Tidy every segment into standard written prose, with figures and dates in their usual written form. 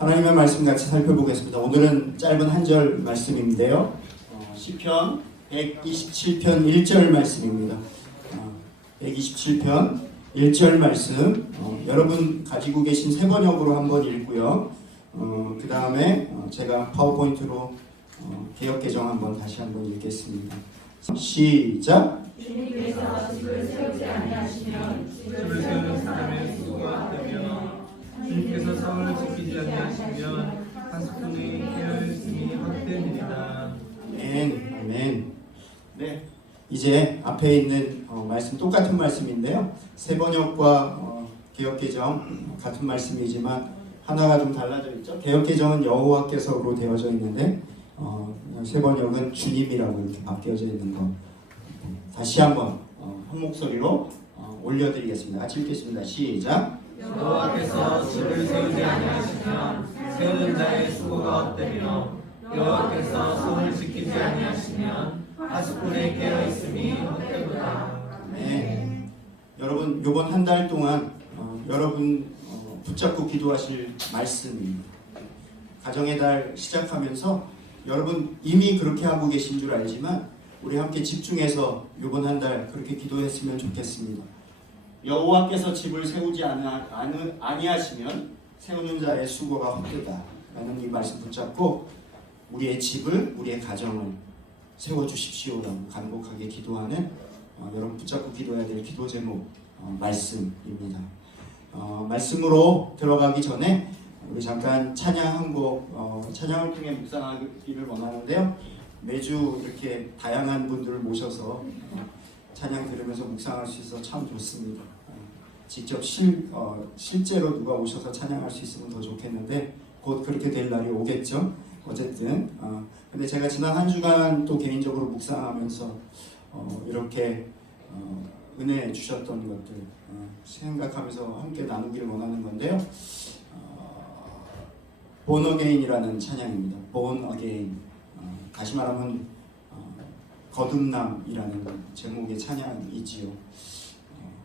하나님의 말씀 같이 살펴보겠습니다. 오늘은 짧은 한 절 말씀인데요. 시편 127편 1절 말씀입니다. 127편 1절 말씀 여러분 가지고 계신 새 번역으로 한번 읽고요. 그 다음에 제가 파워포인트로 개역개정 한번 다시 한번 읽겠습니다. 시작. 주님께서 집을 세우지 아니하시면 집을 세우는 사람의 수고가 되며 주님께서 성을 지키지 아니하시면 하수꾼의 깨어있음이 헛되리라. 아멘. 아멘. 네, 이제 앞에 있는 말씀 똑같은 말씀인데요. 새 번역과 개역개정 같은 말씀이지만 하나가 좀 달라져 있죠. 개역개정은 여호와께서로 되어져 있는데 새 번역은 주님이라고 이렇게 바뀌어져 있는 거. 다시 한번 한 목소리로 올려드리겠습니다. 같이 읽겠습니다. 시작. 여호와께서 집을 세우지 아니하시면 세우는 자의 수고가 헛되며 여호와께서 성을 지키지 아니하시면 하수꾼의 깨어있음이 헛되도다. 네. 여러분 이번 한 달 동안 여러분 붙잡고 기도하실 말씀입니다. 가정의 달 시작하면서 여러분 이미 그렇게 하고 계신 줄 알지만 우리 함께 집중해서 이번 한 달 그렇게 기도했으면 좋겠습니다. 여호와께서 집을 세우지 아니하시면 세우는 자의 수고가 헛되다 라는 이 말씀 붙잡고 우리의 집을, 우리의 가정을 세워주십시오라고 간곡하게 기도하는 여러분 붙잡고 기도해야 될 기도 제목 말씀입니다. 말씀으로 들어가기 전에 우리 잠깐 찬양 한 곡 찬양을 통해 묵상하기를 원하는데요. 매주 이렇게 다양한 분들을 모셔서 찬양 들으면서 묵상할 수 있어서 참 좋습니다. 직접 실제로 누가 오셔서 찬양할 수 있으면 더 좋겠는데 곧 그렇게 될 날이 오겠죠. 어쨌든 근데 제가 지난 한 주간 또 개인적으로 묵상하면서 이렇게 은혜 주셨던 것들 생각하면서 함께 나누기를 원하는 건데요. Born Again이라는 찬양입니다. Born Again. 다시 말하면 거듭남이라는 제목의 찬양이지요.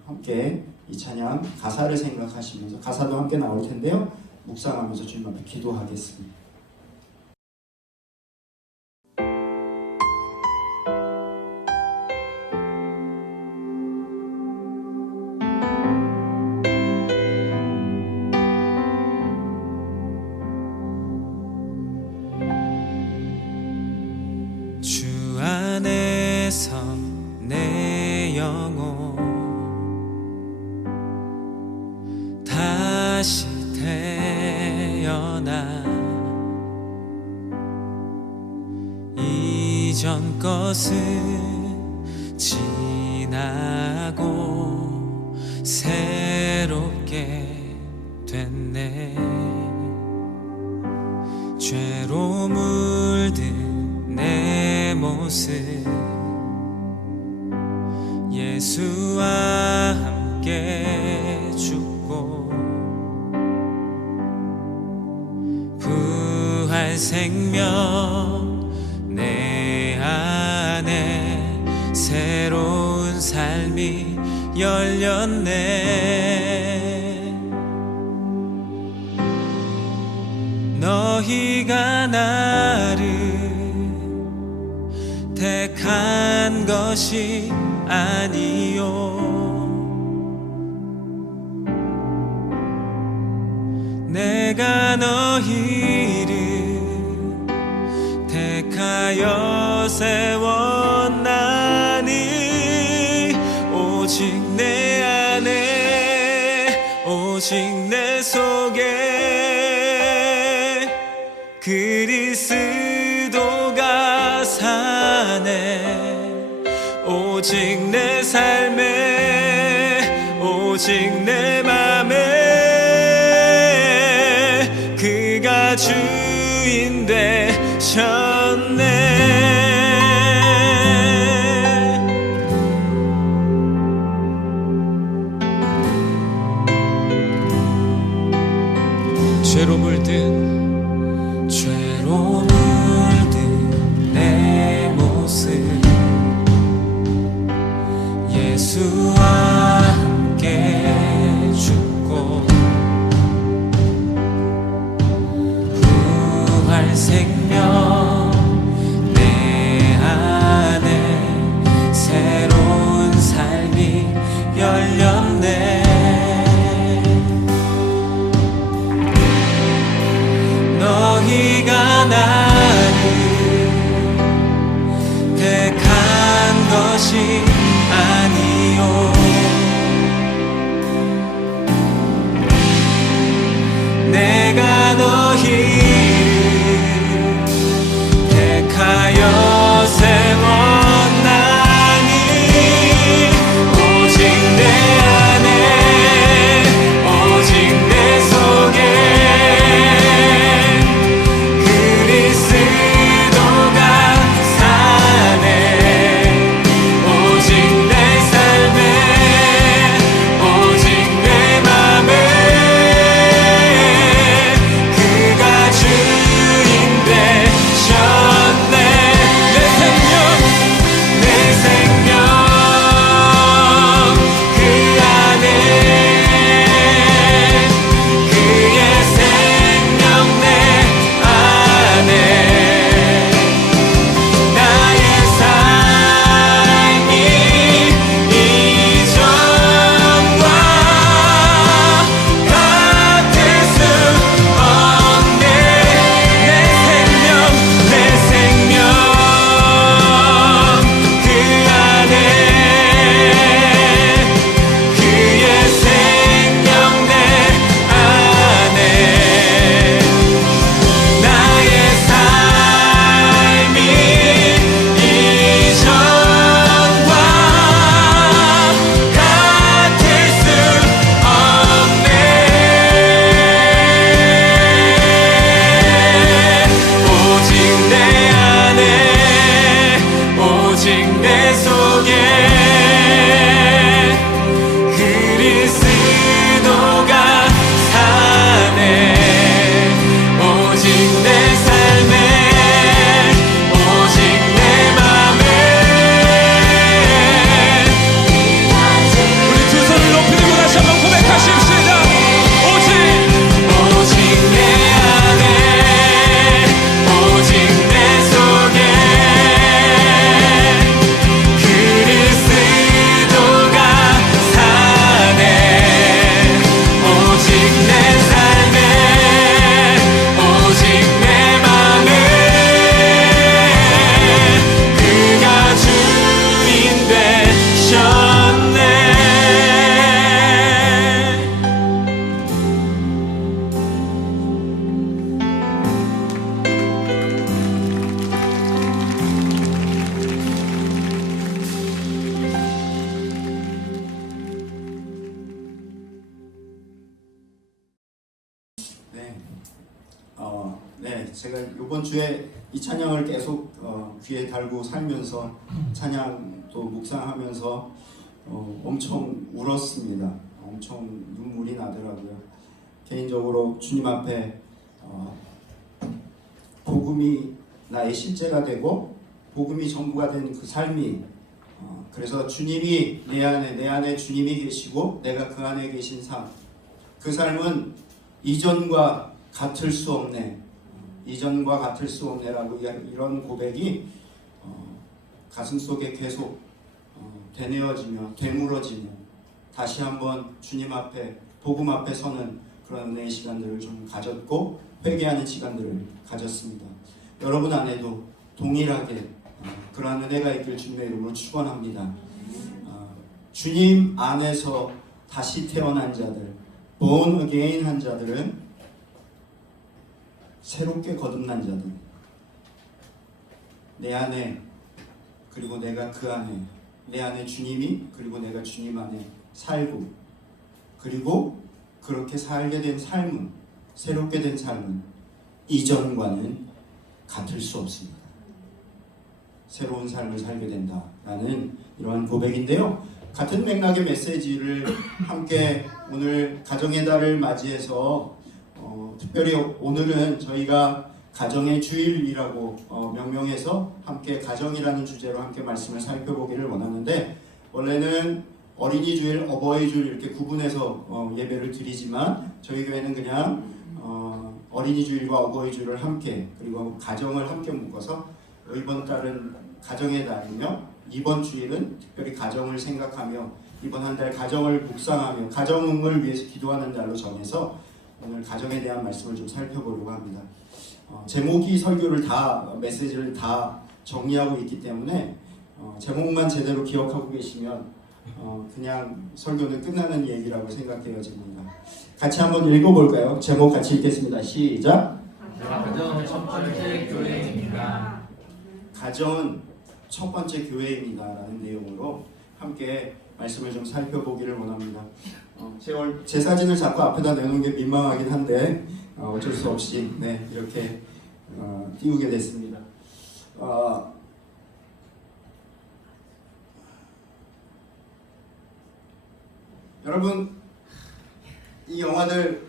함께 이 찬양 가사를 생각하시면서 가사도 함께 나올 텐데요. 묵상하면서 주님 앞에 기도하겠습니다. 주 안에서 내 영혼 다시 태어나 이전 것은 지나고 새롭게 됐네. 죄로 물든 내 모습 예수와 함께 죽고 부활 생명 내 안에 새로운 삶이 열렸네. 너희가 나를 택한 것이 아니요 내가 너희를 택하여 세웠나니 오직 내 안에 오직 내 속에 그리스도가 사네. 오직 내 삶에 오직 내 맘에 그가 주인 되셨네. 죄로 물든 내 모습 예수와 함께 죽고 부활 생명 내 안에 새로운 삶이 열렸네. 너희가 나를 택한 것이 아니요 내가 너희를 택하여 세웠나니 오직 내 안에 오직 내 속에 그리스도가 사네. 오직 내 삶에 오직 내 맘에 그가 주인 되셨네. 내 생명 그 안에 그의 생명 내 안에 나의 삶이 이전과 같을 수 없네. 내 생명 그 안에 그의 생명 내 안에 나의 삶이 이전과 같을 수 없네. 오직 내 안에 오직 내 속에 그리스도가 사네. 오직 내 삶에 오직 내 맘에 우리 두 손을 높이 들고 다시 한번 고백하십시다. 오직 내 안에 오직 내 속에 그리스도가 사네. 오직 내 삶에 오직 내 맘에 그가 주인 되셨네. 제가 이번 주에 이 찬양을 계속 귀에 달고 살면서 찬양도 묵상하면서 엄청 울었습니다. 엄청 눈물이 나더라고요. 개인적으로 주님 앞에 복음이 나의 실제가 되고 복음이 전부가 된 그 삶이 그래서 주님이 내 안에 주님이 계시고 내가 그 안에 계신 삶, 그 삶은 이전과 같을 수 없네. 이전과 같을 수 없네라고 이런 고백이 가슴속에 계속 되뇌어지며 되물어지며 다시 한번 주님 앞에 복음 앞에 서는 그런 은혜의 시간들을 좀 가졌고 회개하는 시간들을 가졌습니다. 여러분 안에도 동일하게 그러한 은혜가 있길 주님의 이름으로 축원합니다. 주님 안에서 다시 태어난 자들, born again 한 자들은 새롭게 거듭난 자들, 내 안에 그리고 내가 그 안에, 내 안에 주님이 그리고 내가 주님 안에 살고 그리고 그렇게 살게 된 삶은, 새롭게 된 삶은 이전과는 같을 수 없습니다. 새로운 삶을 살게 된다라는 이러한 고백인데요. 같은 맥락의 메시지를 함께 오늘 가정의 달을 맞이해서 특별히 오늘은 저희가 가정의 주일이라고 명명해서 함께 가정이라는 주제로 함께 말씀을 살펴보기를 원하는데, 원래는 어린이 주일, 어버이 주일 이렇게 구분해서 예배를 드리지만 저희 교회는 그냥 어린이 주일과 어버이 주일을 함께 그리고 가정을 함께 묶어서 이번 달은 가정의 달이며 이번 주일은 특별히 가정을 생각하며 이번 한 달 가정을 묵상하며 가정을 위해서 기도하는 달로 정해서 오늘 가정에 대한 말씀을 좀 살펴보려고 합니다. 제목이 설교를 다 메시지를 다 정리하고 있기 때문에 제목만 제대로 기억하고 계시면 그냥 설교는 끝나는 얘기라고 생각되어집니다. 같이 한번 읽어볼까요? 제목 같이 읽겠습니다. 시작. 가정 첫 번째 교회입니다. 가정은 첫 번째 교회입니다 라는 내용으로 함께 말씀을 좀 살펴보기를 원합니다. 제 사진을 자꾸 앞에다 내놓은 게 민망하긴 한데 어쩔 수 없이 이렇게 띄우게 됐습니다. 여러분 이 영화들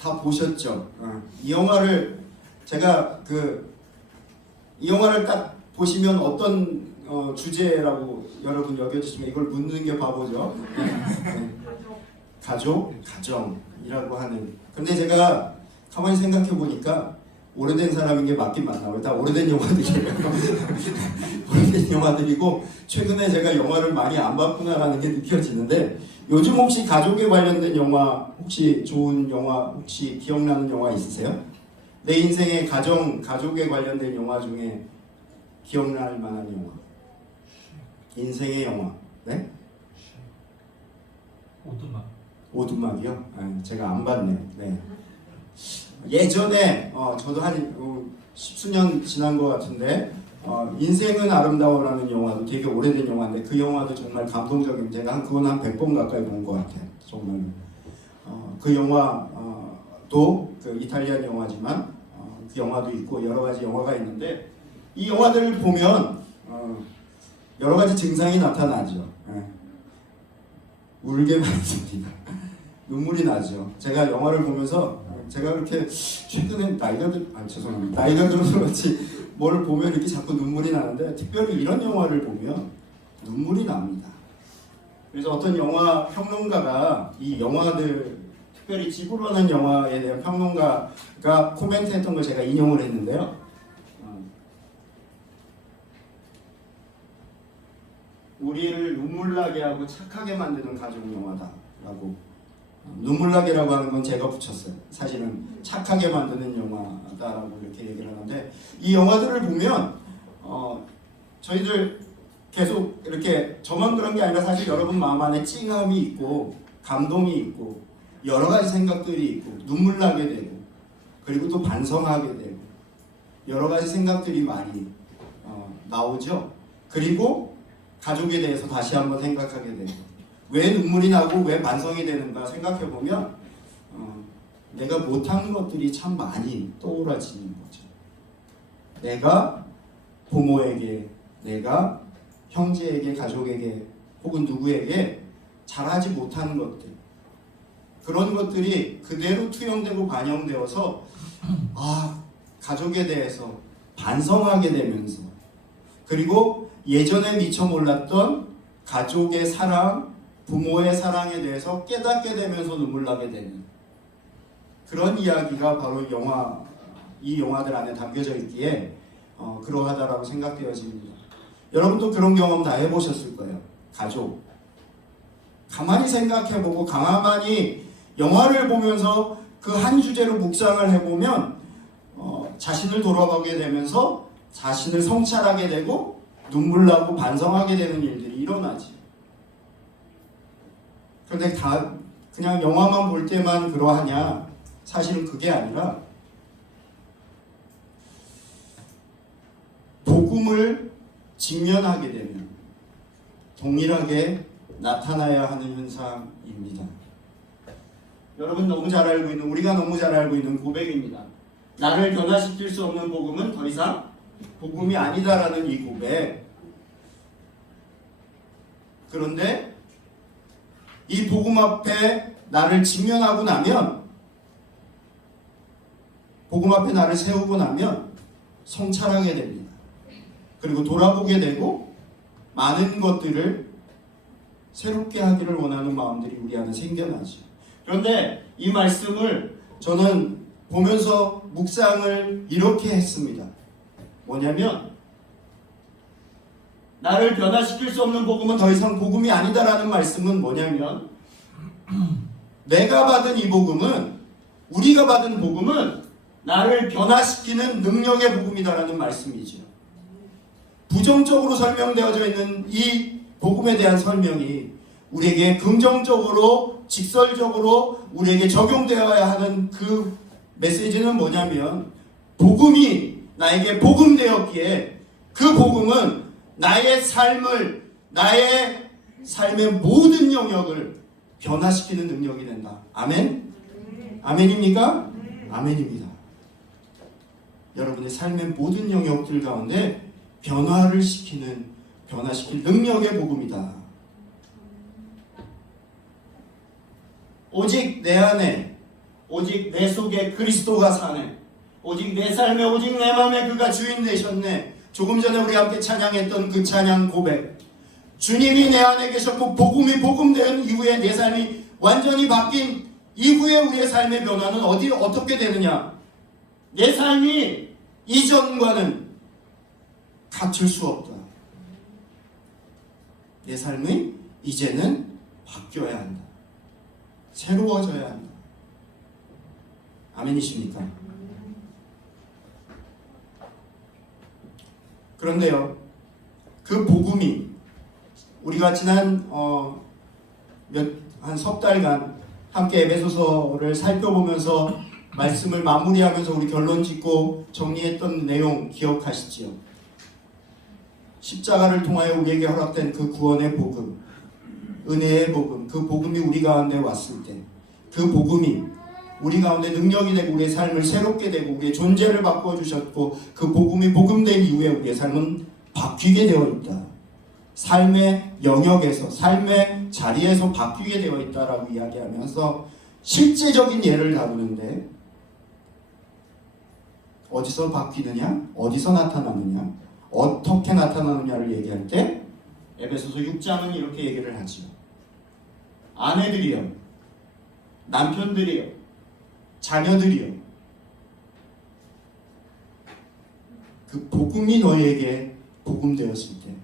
다 보셨죠? 이 영화를 제가 이 영화를 딱 보시면 어떤 주제라고 여러분 여겨지시면 이걸 묻는 게 바보죠. 가족, 가정이라고 하는. 근데 제가 가만히 생각해 보니까 오래된 사람인 게 맞긴 맞나? 다 오래된 영화들이에요. 오래된 영화들이고 최근에 제가 영화를 많이 안 봤구나라는 게 느껴지는데 요즘 혹시 가족에 관련된 영화 혹시 좋은 영화 혹시 기억나는 영화 있으세요? 내 인생의 가족에 관련된 영화 중에 기억날 만한 영화. 인생의 영화. 네? 오두막이요? 제가 안 봤네요. 네. 예전에 저도 한 십수년 지난 것 같은데 인생은 아름다워라는 영화도 되게 오래된 영화인데 그 영화도 정말 감동적인 제가 그건 한 100번 가까이 본 것 같아요. 정말 그 영화도 그 이탈리안 영화지만 그 영화도 있고 여러 가지 영화가 있는데 이 영화들을 보면 여러 가지 증상이 나타나죠. 울게 만듭니다. 눈물이 나죠. 제가 영화를 보면서 제가 그렇게 최근에 나이가 들어서 그렇지 뭐를 보면 이렇게 자꾸 눈물이 나는데 특별히 이런 영화를 보면 눈물이 납니다. 그래서 어떤 영화 평론가가 이 영화들 특별히 지구라는 영화에 대한 평론가가 코멘트했던 걸 제가 인용을 했는데요. 우리를 눈물나게 하고 착하게 만드는 가족 영화다라고. 눈물나게라고 하는 건 제가 붙였어요. 사실은 착하게 만드는 영화다라고 이렇게 얘기를 하는데 이 영화들을 보면 저희들 계속 이렇게 저만 그런 게 아니라 사실 여러분 마음 안에 찡함이 있고 감동이 있고 여러 가지 생각들이 있고 눈물나게 되고 그리고 또 반성하게 되고 여러 가지 생각들이 많이 나오죠. 그리고 가족에 대해서 다시 한번 생각하게 되고 왜 눈물이 나고 왜 반성이 되는가 생각해보면 내가 못한 것들이 참 많이 떠올라지는 거죠. 내가 부모에게, 내가 형제에게, 가족에게 혹은 누구에게 잘하지 못한 것들 그런 것들이 그대로 투영되고 반영되어서 가족에 대해서 반성하게 되면서 그리고 예전에 미처 몰랐던 가족의 사랑, 부모의 사랑에 대해서 깨닫게 되면서 눈물 나게 되는 그런 이야기가 바로 이 영화들 안에 담겨져 있기에 그러하다라고 생각되어집니다. 여러분도 그런 경험 다 해보셨을 거예요. 가족. 가만히 생각해보고 가만히 영화를 보면서 그 한 주제로 묵상을 해보면 자신을 돌아보게 되면서 자신을 성찰하게 되고 눈물 나고 반성하게 되는 일들이 일어나지. 그런데 다 그냥 영화만 볼 때만 그러하냐? 사실은 그게 아니라 복음을 직면하게 되면 동일하게 나타나야 하는 현상입니다. 여러분 너무 잘 알고 있는 우리가 너무 잘 알고 있는 고백입니다. 나를 변화시킬 수 없는 복음은 더 이상 복음이 아니다라는 이 고백. 그런데 이 복음 앞에 나를 직면하고 나면 복음 앞에 나를 세우고 나면 성찰하게 됩니다. 그리고 돌아보게 되고 많은 것들을 새롭게 하기를 원하는 마음들이 우리 안에 생겨나죠. 그런데 이 말씀을 저는 보면서 묵상을 이렇게 했습니다. 뭐냐면 나를 변화시킬 수 없는 복음은 더 이상 복음이 아니다라는 말씀은 뭐냐면 내가 받은 이 복음은, 우리가 받은 복음은 나를 변화시키는 능력의 복음이다라는 말씀이죠. 부정적으로 설명되어져 있는 이 복음에 대한 설명이 우리에게 긍정적으로, 직설적으로 우리에게 적용되어야 하는 그 메시지는 뭐냐면 복음이 나에게 복음되었기에 그 복음은 나의 삶을, 나의 삶의 모든 영역을 변화시키는 능력이 된다. 아멘? 아멘입니까? 아멘입니다. 여러분의 삶의 모든 영역들 가운데 변화시킬 능력의 복음이다. 오직 내 안에, 오직 내 속에 그리스도가 사네. 오직 내 삶에, 오직 내 마음에 그가 주인 되셨네. 조금 전에 우리 함께 찬양했던 그 찬양 고백. 주님이 내 안에 계셨고 복음이 복음된 이후에 내 삶이 완전히 바뀐 이후에 우리의 삶의 변화는 어떻게 되느냐? 내 삶이 이전과는 같을 수 없다. 내 삶이 이제는 바뀌어야 한다. 새로워져야 한다. 아멘이십니까? 그런데요, 그 복음이 우리가 지난 한 석 달간 함께 에베소서를 살펴보면서 말씀을 마무리하면서 우리 결론 짓고 정리했던 내용 기억하시지요? 십자가를 통하여 우리에게 허락된 그 구원의 복음, 은혜의 복음, 그 복음이 우리 가운데 왔을 때 그 복음이 우리 가운데 능력이 되고 우리의 삶을 새롭게 되고 우리의 존재를 바꾸어 주셨고 그 복음이 복음된 이후에 우리의 삶은 바뀌게 되어 있다. 삶의 영역에서, 삶의 자리에서 바뀌게 되어 있다라고 이야기하면서 실제적인 예를 다루는데 어디서 바뀌느냐? 어디서 나타나느냐? 어떻게 나타나느냐를 얘기할 때 에베소서 6장은 이렇게 얘기를 하죠. 아내들이여, 남편들이여, 자녀들이여, 그 복음이 너희에게 복음되었을 때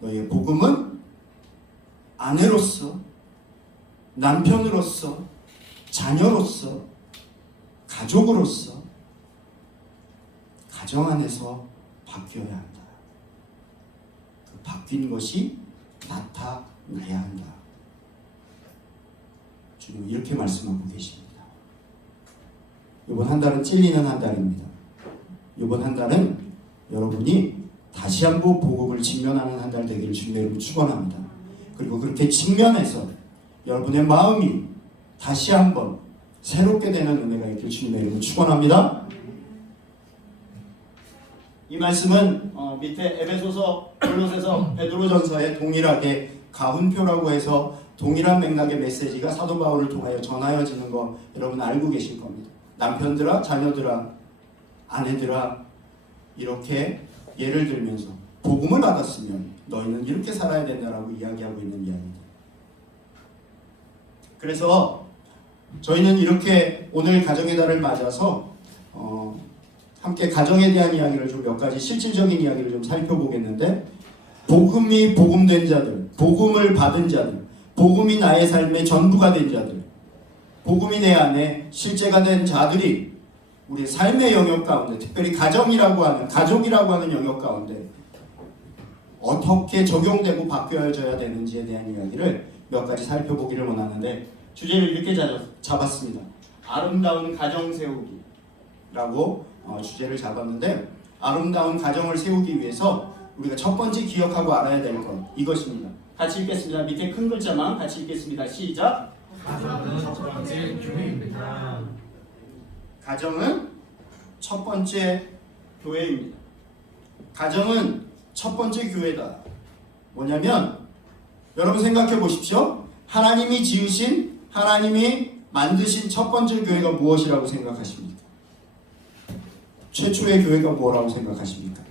너희의 복음은 아내로서, 남편으로서, 자녀로서, 가족으로서, 가정 안에서 바뀌어야 한다. 그 바뀐 것이 나타나야 한다. 주님 이렇게 말씀하고 계십니다. 이번 한 달은 찔리는 한 달입니다. 이번 한 달은 여러분이 다시 한번 복음을 직면하는 한 달 되기를 주님의 이름으로 축원합니다. 그리고 그렇게 직면해서 여러분의 마음이 다시 한번 새롭게 되는 은혜가 있길 주님의 이름으로 축원합니다. 이 말씀은 밑에 에베소서, 골로새서, 베드로전서에 동일하게 가훈표라고 해서 동일한 맥락의 메시지가 사도 바울을 통하여 전하여지는 거 여러분 알고 계실 겁니다. 남편들아, 자녀들아, 아내들아, 이렇게 예를 들면서 복음을 받았으면 너희는 이렇게 살아야 된다라고 이야기하고 있는 이야기입니다. 그래서 저희는 이렇게 오늘 가정의 달을 맞아서 함께 가정에 대한 이야기를 좀 몇 가지 실질적인 이야기를 좀 살펴보겠는데, 복음이 복음된 자들, 복음을 받은 자들, 복음이 나의 삶의 전부가 된 자들, 복음이 내 안에 실제가 된 자들이 우리의 삶의 영역 가운데, 특별히 가정이라고 하는, 가족이라고 하는 영역 가운데 어떻게 적용되고 바뀌어져야 되는지에 대한 이야기를 몇 가지 살펴보기를 원하는데, 주제를 이렇게 잡았습니다. 아름다운 가정 세우기라고 주제를 잡았는데, 아름다운 가정을 세우기 위해서 우리가 첫 번째 기억하고 알아야 될 것, 이것입니다. 같이 읽겠습니다. 밑에 큰 글자만 같이 읽겠습니다. 시작. 가정은 첫 번째 교회입니다. 가정은 첫 번째 교회입니다. 가정은 첫 번째 교회다. 뭐냐면 여러분 생각해 보십시오. 하나님이 지으신, 하나님이 만드신 첫 번째 교회가 무엇이라고 생각하십니까? 최초의 교회가 뭐라고 생각하십니까?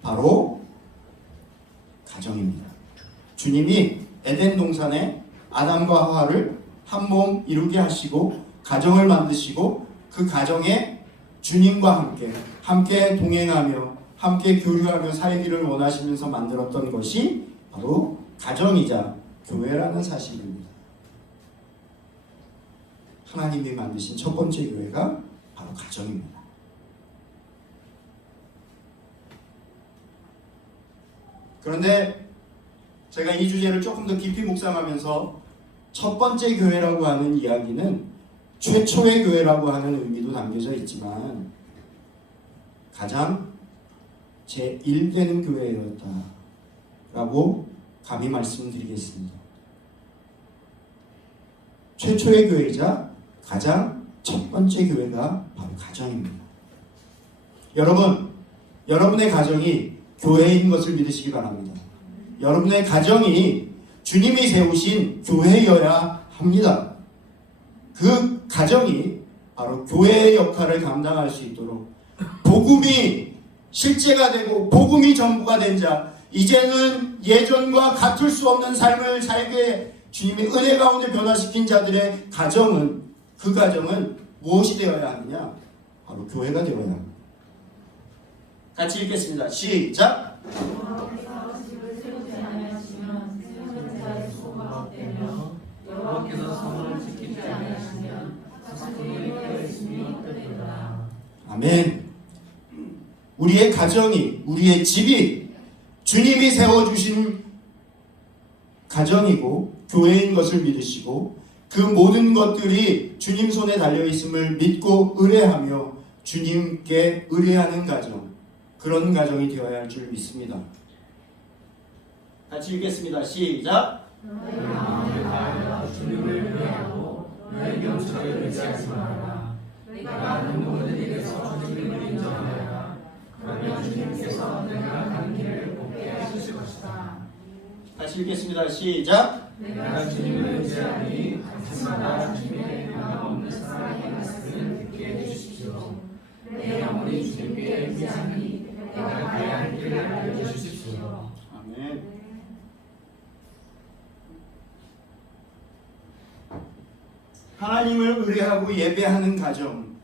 바로 가정입니다. 주님이 에덴 동산에 아담과 하와를 한 몸 이루게 하시고 가정을 만드시고 그 가정에 주님과 함께 동행하며 함께 교류하며 살기를 원하시면서 만들었던 것이 바로 가정이자 교회라는 사실입니다. 하나님이 만드신 첫 번째 교회가 바로 가정입니다. 그런데 제가 이 주제를 조금 더 깊이 묵상하면서 첫 번째 교회라고 하는 이야기는 최초의 교회라고 하는 의미도 담겨져 있지만 가장 제1되는 교회였다라고 감히 말씀드리겠습니다. 최초의 교회이자 가장 첫 번째 교회가 바로 가정입니다. 여러분, 여러분의 가정이 교회인 것을 믿으시기 바랍니다. 여러분의 가정이 주님이 세우신 교회여야 합니다. 그 가정이 바로 교회의 역할을 감당할 수 있도록 복음이 실제가 되고 복음이 전부가 된 자, 이제는 예전과 같을 수 없는 삶을 살게 주님의 은혜 가운데 변화시킨 자들의 가정은, 그 가정은 무엇이 되어야 하느냐? 바로 교회가 되어야 합니다. 같이 읽겠습니다. 시작! 여호와께서 성을 지키지 아니하시면 사실이 되었으니 어떠리까. 아멘. 우리의 가정이, 우리의 집이 주님이 세워주신 가정이고 교회인 것을 믿으시고 그 모든 것들이 주님 손에 달려있음을 믿고 의뢰하며 주님께 의뢰하는 가정, 그런 가정이 되어야 할 줄 믿습니다. 같이 읽겠습니다. 시작! 너희 마음을 다하여 주님을 의뢰하고 너희 명철을 의지하지 말라. 내가 아는 모든 일에서 주님을 인정하여라. 그러면 주님께서 내가 가는 길을 곱게 하실 것이다. 다시 읽겠습니다. 시작! 내가 주님을 의지하니 아침마다 주님의 변함없는 사랑의 말씀을 듣게 해주십시오. 내 영혼이 주님께 의지하니 내가 가야 할 길을 알려주십시오. 아멘. 하나님을 의뢰하고 예배하는 가정,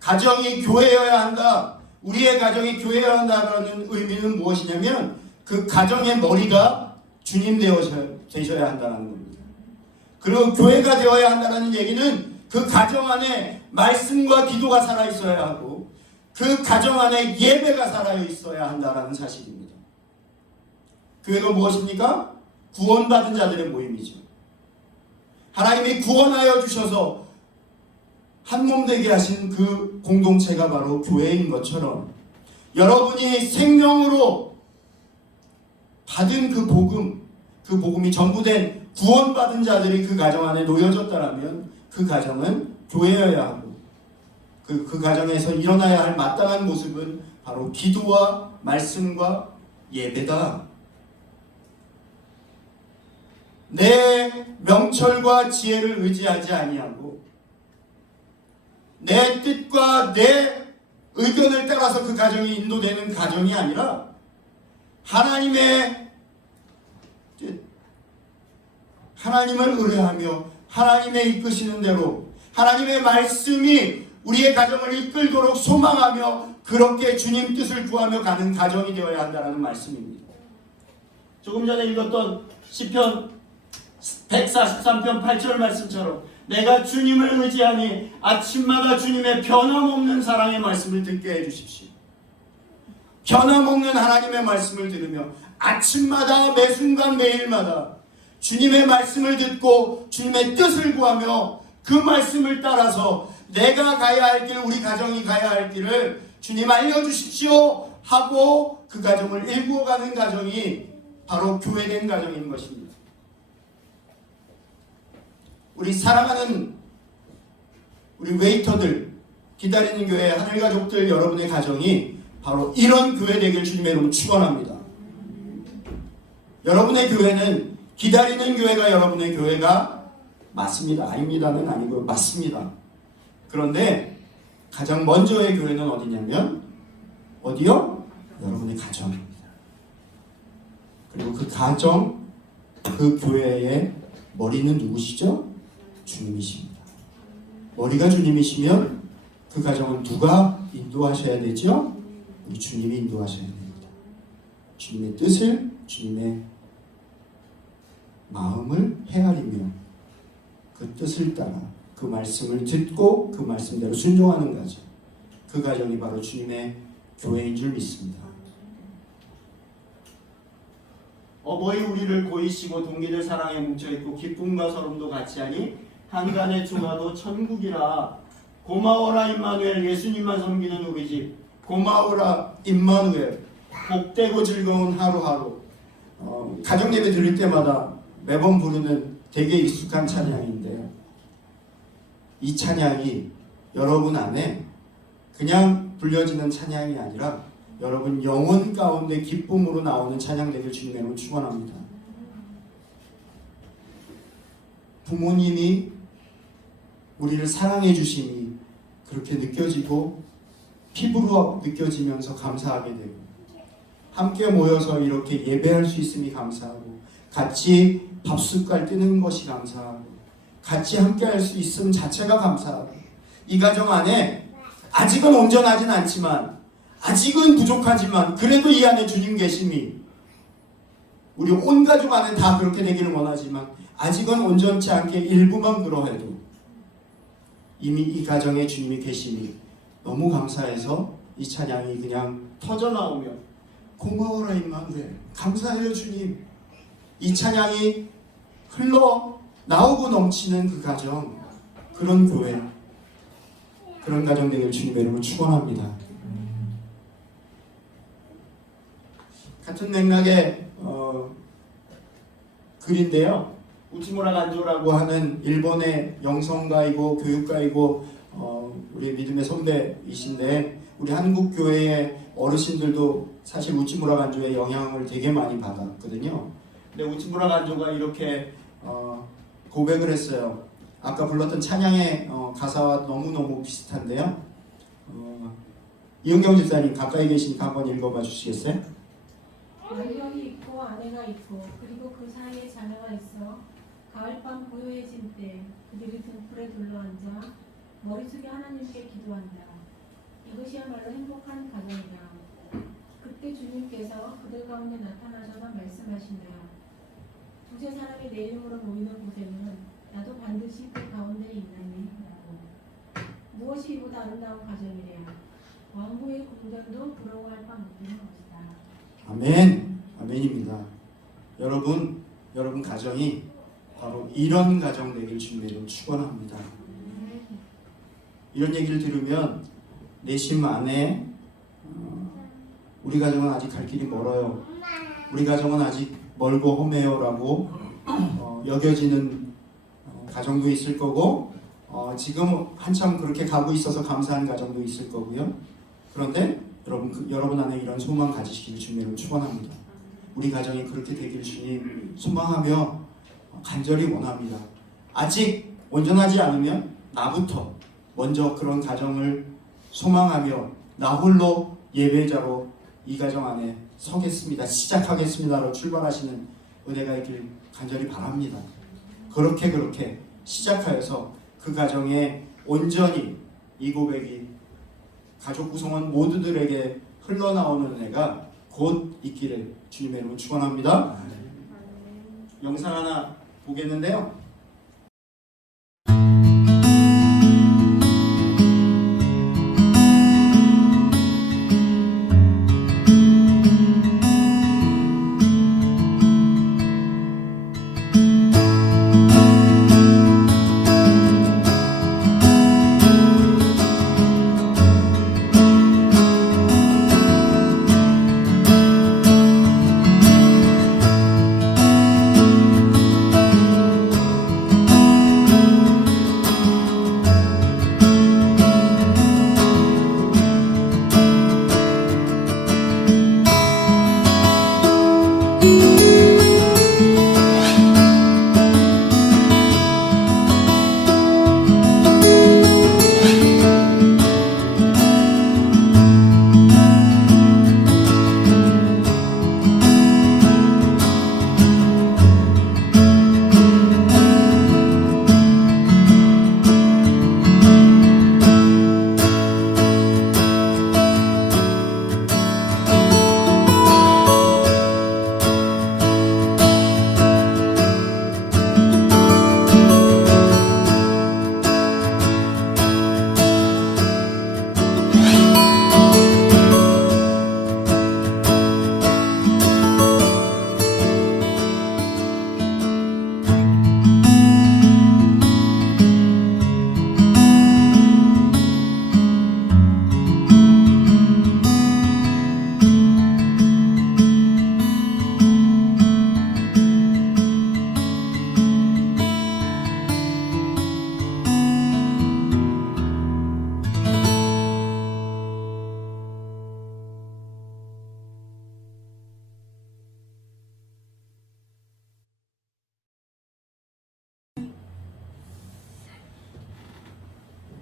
가정이 교회여야 한다, 우리의 가정이 교회여야 한다라는 의미는 무엇이냐면 그 가정의 머리가 주님 되셔야 한다는 겁니다. 그리고 교회가 되어야 한다는 얘기는 그 가정 안에 말씀과 기도가 살아있어야 하고 그 가정 안에 예배가 살아있어야 한다는 사실입니다. 교회가 무엇입니까? 구원받은 자들의 모임이죠. 하나님이 구원하여 주셔서 한몸 되게 하신 그 공동체가 바로 교회인 것처럼 여러분이 생명으로 받은 그 복음이 전부된 구원받은 자들이 그 가정 안에 놓여졌다면 그 가정은 교회여야 하고 그 가정에서 일어나야 할 마땅한 모습은 바로 기도와 말씀과 예배다. 내 명철과 지혜를 의지하지 아니하고 내 뜻과 내 의견을 따라서 그 가정이 인도되는 가정이 아니라 하나님을 의뢰하며 하나님의 이끄시는 대로 하나님의 말씀이 우리의 가정을 이끌도록 소망하며 그렇게 주님 뜻을 구하며 가는 가정이 되어야 한다는 말씀입니다. 조금 전에 읽었던 시편 143편 8절 말씀처럼 내가 주님을 의지하니 아침마다 주님의 변함없는 사랑의 말씀을 듣게 해주십시오. 변함없는 하나님의 말씀을 들으며 아침마다 매순간 매일마다 주님의 말씀을 듣고 주님의 뜻을 구하며 그 말씀을 따라서 내가 가야 할 길, 우리 가정이 가야 할 길을 주님 알려주십시오 하고 그 가정을 일구어가는 가정이 바로 교회된 가정인 것입니다. 우리 사랑하는 우리 웨이터들, 기다리는 교회 하늘가족들, 여러분의 가정이 바로 이런 교회 되길 주님의 이름으로 축원합니다. 여러분의 교회는 기다리는 교회가 여러분의 교회가 맞습니다. 아닙니다는 아니고 맞습니다. 그런데 가장 먼저의 교회는 어디냐면 어디요? 여러분의 가정입니다. 그리고 그 가정, 그 교회의 머리는 누구시죠? 주님이십니다. 머리가 주님이시면 그 가정은 누가 인도하셔야 되죠? 우리 주님이 인도하셔야 됩니다. 주님의 뜻을, 주님의 마음을 헤아리며 그 뜻을 따라 그 말씀을 듣고 그 말씀대로 순종하는 가정, 그 가정이 바로 주님의 교회인 줄 믿습니다. 어버이 우리를 고이시고 동기들 사랑에 뭉쳐있고 기쁨과 서름도 같이 하니 한간의 조화도 천국이라. 고마워라 임마누엘, 예수님만 섬기는 우리 집. 고마워라 임마누엘, 복되고 즐거운 하루하루. 가정 예배 드릴 때마다 매번 부르는 되게 익숙한 찬양인데요. 이 찬양이 여러분 안에 그냥 불려지는 찬양이 아니라 여러분 영혼 가운데 기쁨으로 나오는 찬양 되길 주님의 이름으로 축원합니다. 부모님이 우리를 사랑해 주심이 그렇게 느껴지고 피부로 느껴지면서 감사하게 되고, 함께 모여서 이렇게 예배할 수 있음이 감사하고, 같이 밥숟갈 뜨는 것이 감사하고, 같이 함께 할 수 있음 자체가 감사하고, 이 가정 안에 아직은 온전하진 않지만, 아직은 부족하지만 그래도 이 안에 주님 계심이, 우리 온 가족 안에 다 그렇게 되기를 원하지만 아직은 온전치 않게 일부만 그러해도 이미 이 가정에 주님이 계심이 너무 감사해서 이 찬양이 그냥 터져나오며 고마워라 임마누엘, 감사해요 주님, 이 찬양이 흘러나오고 넘치는 그 가정, 그런 교회, 그런 가정 되길 주님의 이름으로 축원합니다. 같은 맥락의 글인데요, 우치무라 간조라고 하는 일본의 영성가이고 교육가이고 우리 믿음의 선배이신데, 우리 한국 교회의 어르신들도 사실 우치무라 간조의 영향을 되게 많이 받았거든요. 근데 우치무라 간조가 이렇게 고백을 했어요. 아까 불렀던 찬양의 가사와 너무너무 비슷한데요. 이은경 집사님 가까이 계시니까 한번 읽어봐 주시겠어요? 남편이 있고 아내가 있고 그리고 그 사이에 자녀가 있어 가을밤 고요해진 때 그들이 등불에 둘러앉아 머릿속에 하나님께 기도한다. 이것이야말로 행복한 가정이다. 그때 주님께서 그들 가운데 나타나셔서 말씀하신다. 두세 사람이 내 이름으로 모이는 곳에는 나도 반드시 그 가운데에 있나니 라고. 무엇이 이보다 아름다운 가정이랴. 왕후의 궁전도 부러워할 바 못되는 것이다. 아멘, 아멘입니다. 여러분 가정이 바로 이런 가정 되길 주님의 이름으로 축원합니다. 이런 얘기를 들으면 내심 안에 우리 가정은 아직 갈 길이 멀어요, 우리 가정은 아직 멀고 험해요라고 여겨지는 가정도 있을 거고, 지금 한참 그렇게 가고 있어서 감사한 가정도 있을 거고요. 그런데 여러분 안에 이런 소망 가지시기를 주님으로 축원합니다. 우리 가정이 그렇게 되길 주님 소망하며 간절히 원합니다. 아직 온전하지 않으면 나부터 먼저 그런 가정을 소망하며 나 홀로 예배자로 이 가정 안에 서겠습니다, 시작하겠습니다로 출발하시는 은혜가 있길 간절히 바랍니다. 그렇게 시작하여서 그 가정에 온전히 이 고백이 가족 구성원 모두들에게 흘러나오는 은혜가 곧 있기를 주님의 이름으로 축원합니다. 영상 하나 보겠는데요.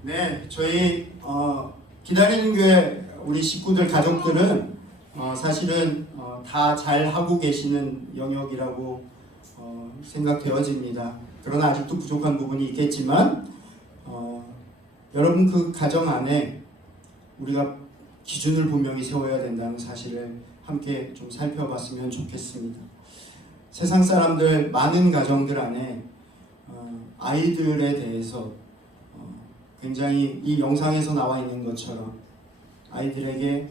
네, 저희 기다리는 교회 우리 식구들 가족들은 사실은 다 잘 하고 계시는 영역이라고 생각되어집니다. 그러나 아직도 부족한 부분이 있겠지만 여러분 그 가정 안에 우리가 기준을 분명히 세워야 된다는 사실을 함께 좀 살펴봤으면 좋겠습니다. 세상 사람들 많은 가정들 안에 아이들에 대해서 굉장히 이 영상에서 나와 있는 것처럼 아이들에게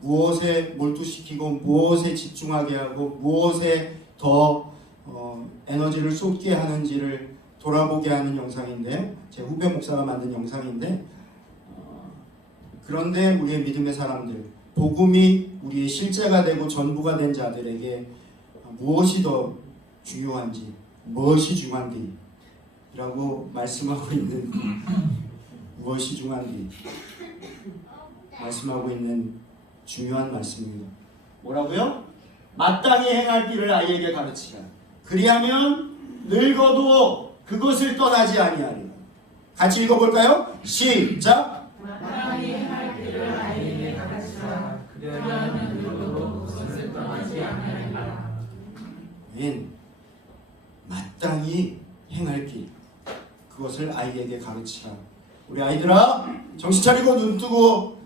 무엇에 몰두시키고 무엇에 집중하게 하고 무엇에 더 에너지를 쏟게 하는지를 돌아보게 하는 영상인데, 제 후배 목사가 만든 영상인데, 그런데 우리의 믿음의 사람들, 복음이 우리의 실제가 되고 전부가 된 자들에게 무엇이 더 중요한지, 무엇이 중요한지 라고 말씀하고 있는 무엇이 중요한지 말씀하고 있는 중요한 말씀입니다. 뭐라고요? 마땅히 행할 길을 아이에게 가르치라. 그리하면 늙어도 그것을 떠나지 아니하리라. 같이 읽어볼까요? 시작! 마땅히 행할 길을 아이에게 가르치라. 그리하면 늙어도 그것을 떠나지 아니하리라. 마땅히 행할 길, 그것을 아이에게 가르치라. 우리 아이들아, 정신 차리고 눈 뜨고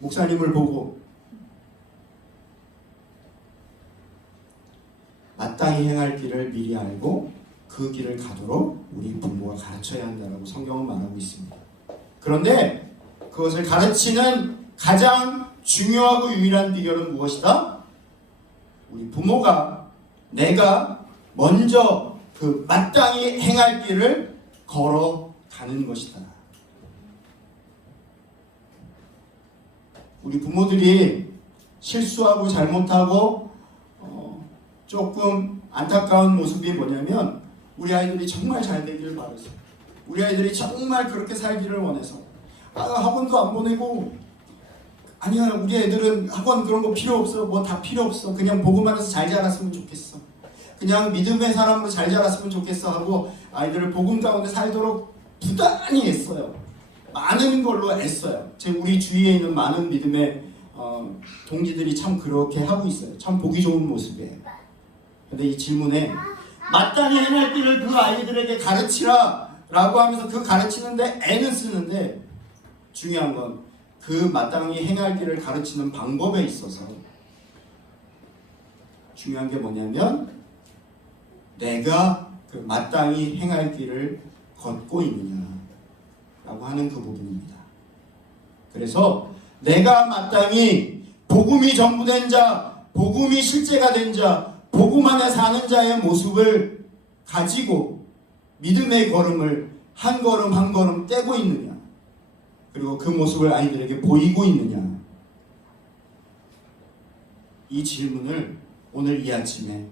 목사님을 보고 마땅히 행할 길을 미리 알고 그 길을 가도록 우리 부모가 가르쳐야 한다라고 성경은 말하고 있습니다. 그런데 그것을 가르치는 가장 중요하고 유일한 비결은 무엇이다? 우리 부모가, 내가 먼저 그 마땅히 행할 길을 걸어가는 것이다. 우리 부모들이 실수하고 잘못하고 조금 안타까운 모습이 뭐냐면, 우리 아이들이 정말 잘 되기를 바라서, 우리 아이들이 정말 그렇게 살기를 원해서 학원도 안 보내고, 아니야 우리 애들은 학원 그런 거 필요 없어, 뭐 다 필요 없어, 그냥 복음 안에서 잘 자랐으면 좋겠어, 그냥 믿음의 사람으로 잘 자랐으면 좋겠어 하고 아이들을 복음 가운데 살도록 부단히 애써요. 많은 걸로 애써요. 우리 주위에 있는 많은 믿음의 동지들이 참 그렇게 하고 있어요. 참 보기 좋은 모습이에요. 근데 이 질문에 마땅히 행할 길을 그 아이들에게 가르치라 라고 하면서 그 가르치는데 애는 쓰는데, 중요한 건 그 마땅히 행할 길을 가르치는 방법에 있어서 중요한 게 뭐냐면, 내가 그 마땅히 행할 길을 걷고 있느냐 라고 하는 그 부분입니다. 그래서 내가 마땅히 복음이 전부된 자, 복음이 실제가 된 자, 복음 안에 사는 자의 모습을 가지고 믿음의 걸음을 한 걸음 한 걸음 떼고 있느냐, 그리고 그 모습을 아이들에게 보이고 있느냐, 이 질문을 오늘 이 아침에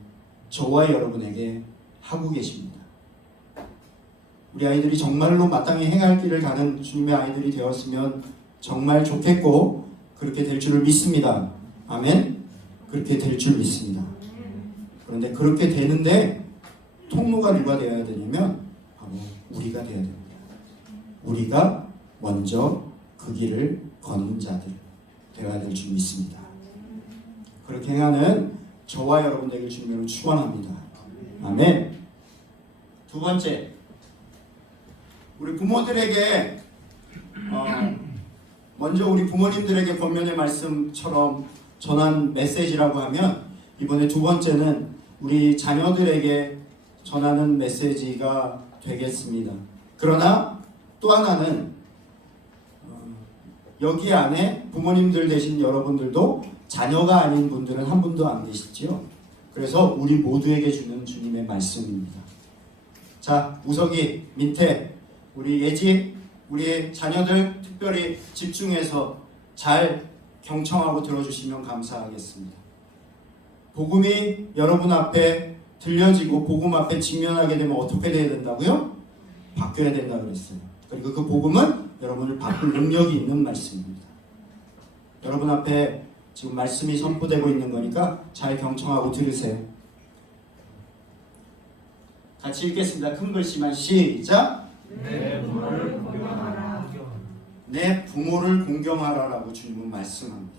저와 여러분에게 하고 계십니다. 우리 아이들이 정말로 마땅히 행할 길을 가는 주님의 아이들이 되었으면 정말 좋겠고, 그렇게 될 줄을 믿습니다. 아멘? 그렇게 될 줄 믿습니다. 그런데 그렇게 되는데 통로가 누가 되어야 되냐면 바로 우리가 되어야 됩니다. 우리가 먼저 그 길을 걷는 자들 되어야 될 줄 믿습니다. 그렇게 행하는 저와 여러분 되길 주님으로 축원합니다. 아멘. 두 번째, 우리 부모들에게 먼저 우리 부모님들에게 권면의 말씀처럼 전한 메시지라고 하면, 이번에 두 번째는 우리 자녀들에게 전하는 메시지가 되겠습니다. 그러나 또 하나는 여기 안에 부모님들 되신 여러분들도 자녀가 아닌 분들은 한 분도 안 계시지요. 그래서 우리 모두에게 주는 주님의 말씀입니다. 자, 우석이, 민태, 우리 예지, 우리의 자녀들 특별히 집중해서 잘 경청하고 들어주시면 감사하겠습니다. 복음이 여러분 앞에 들려지고 복음 앞에 직면하게 되면 어떻게 돼야 된다고요? 바뀌어야 된다고 그랬어요. 그리고 그 복음은 여러분을 바꿀 능력이 있는 말씀입니다. 여러분 앞에 지금 말씀이 선포되고 있는 거니까 잘 경청하고 들으세요. 같이 읽겠습니다. 큰 글씨만 시작. 내 부모를 공경하라. 내 부모를 공경하라라고 주님은 말씀합니다.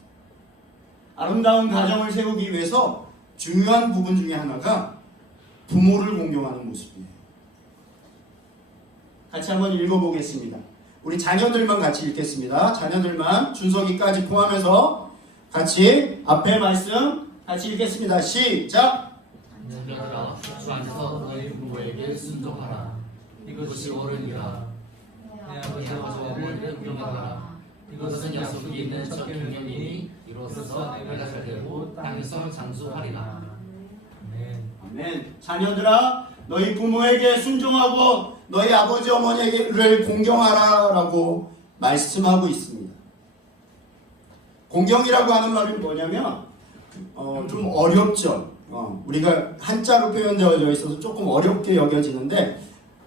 아름다운 가정을 세우기 위해서 중요한 부분 중에 하나가 부모를 공경하는 모습이에요. 같이 한번 읽어보겠습니다. 우리 자녀들만 같이 읽겠습니다. 자녀들만 준석이까지 포함해서 같이 앞에 말씀 같이 읽겠습니다. 시작! 자녀들아 주 안에서 너희 부모에게 순종하라. 이것이 옳으니라. 내 아버지와 어머니를 공경하라. 이것은 약속이 있는 첫 계명이니 이로써 내가 잘되고 땅에서 장수하리라. 아멘. 자녀들아 너희 부모에게 순종하고 너희 아버지 어머니를 공경하라라고 말씀하고 있습니다. 공경이라고 하는 말이 뭐냐면 좀 어렵죠. 우리가 한자로 표현되어져 있어서 조금 어렵게 여겨지는데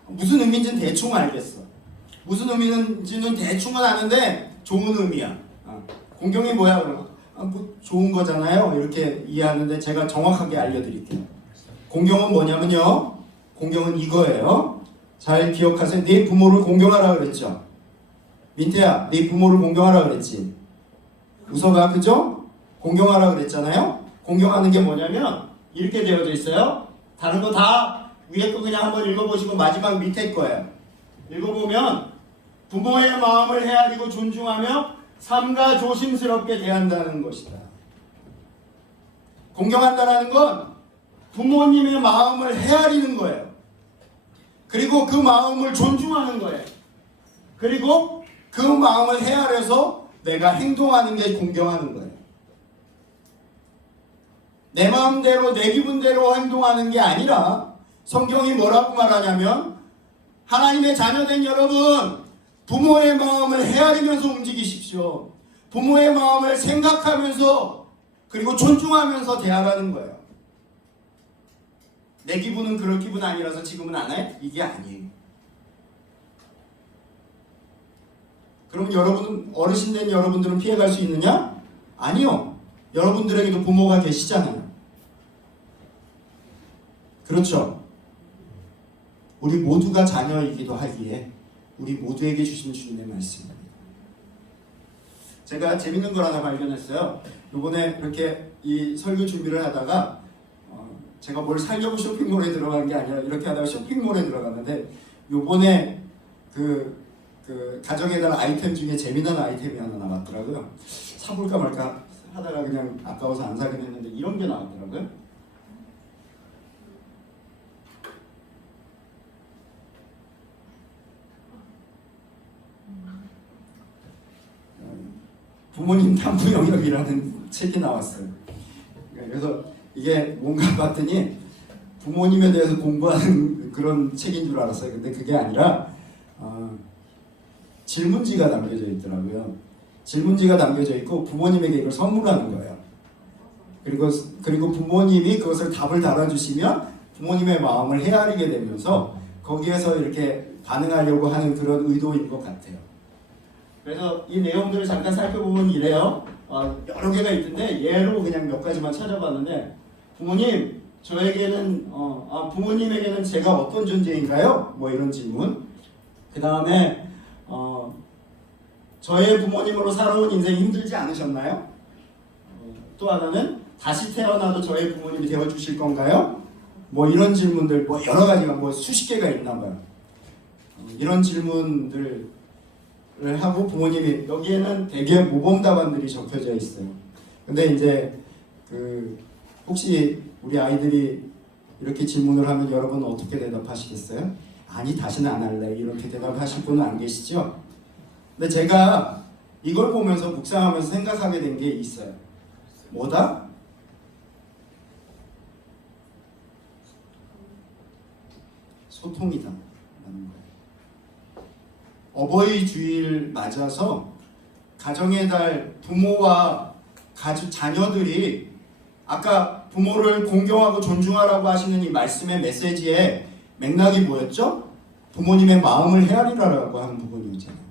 무슨 의미인지는 대충 알겠어. 무슨 의미인지는 대충은 아는데 좋은 의미야. 공경이 뭐야 그러면 뭐 좋은 거잖아요. 이렇게 이해하는데 제가 정확하게 알려드릴게요. 공경은 뭐냐면요. 공경은 이거예요. 잘 기억하세요. 네 부모를 공경하라 그랬죠. 민태야, 네 부모를 공경하라 그랬지. 우서가 그죠? 공경하라 그랬잖아요. 공경하는 게 뭐냐면 이렇게 되어져 있어요. 다른 거 다 위에 거 그냥 한번 읽어보시고 마지막 밑에 거예요. 읽어보면 부모의 마음을 헤아리고 존중하며 삼가 조심스럽게 대한다는 것이다. 공경한다는 건 부모님의 마음을 헤아리는 거예요. 그리고 그 마음을 존중하는 거예요. 그리고 그 마음을 헤아려서 내가 행동하는 게 공경하는 거예요. 내 마음대로 내 기분대로 행동하는 게 아니라 성경이 뭐라고 말하냐면 하나님의 자녀된 여러분 부모의 마음을 헤아리면서 움직이십시오. 부모의 마음을 생각하면서 그리고 존중하면서 대하라는 거예요. 내 기분은 그럴 기분 아니라서 지금은 안 해? 이게 아니에요. 그럼 여러분 어르신 된 여러분들은 피해갈 수 있느냐? 아니요. 여러분들에게도 부모가 계시잖아요. 그렇죠? 우리 모두가 자녀이기도 하기에 우리 모두에게 주신 주님의 말씀입니다. 제가 재밌는 걸 하나 발견했어요. 이번에 이렇게 이 설교 준비를 하다가 제가 뭘 사려고 쇼핑몰에 들어간 게 아니라 이렇게 하다가 쇼핑몰에 들어갔는데 요번에 그 가정에 대한 아이템 중에 재미난 아이템이 하나 나왔더라고요. 사볼까 말까 하다가 그냥 아까워서 안 사긴 했는데 이런 게 나왔더라고요. 부모님 탐구 영역이라는 책이 나왔어요. 그래서 이게 뭔가 봤더니 부모님에 대해서 공부하는 그런 책인 줄 알았어요. 근데 그게 아니라 질문지가 담겨져 있더라고요. 질문지가 담겨져 있고 부모님에게 이걸 선물하는 거예요. 그리고 부모님이 그것을 답을 달아주시면 부모님의 마음을 헤아리게 되면서 거기에서 이렇게 반응하려고 하는 그런 의도인 것 같아요. 그래서 이 내용들을 잠깐 살펴보면 이래요. 여러 개가 있는데 예로 그냥 몇 가지만 찾아봤는데 부모님 저에게는 부모님에게는 제가 어떤 존재인가요? 뭐 이런 질문. 그 다음에 저의 부모님으로 살아온 인생 힘들지 않으셨나요? 또 하나는 다시 태어나도 저의 부모님이 되어주실 건가요? 뭐 이런 질문들 뭐 여러 가지가 뭐 수십 개가 있나 봐요. 이런 질문들을 하고 부모님이 여기에는 대개 모범 답안들이 적혀져 있어요. 근데 이제 혹시 우리 아이들이 이렇게 질문을 하면 여러분은 어떻게 대답하시겠어요? 아니 다시는 안 할래 이렇게 대답하실 분은 안 계시죠? 근데 제가 이걸 보면서 묵상하면서 생각하게 된 게 있어요. 뭐다? 소통이다 라는 거예요. 어버이 주일 맞아서 가정의 달 부모와 자녀들이 아까 부모를 공경하고 존중하라고 하시는 이 말씀의 메시지의 맥락이 뭐였죠? 부모님의 마음을 헤아리라고 하는 부분이잖아요.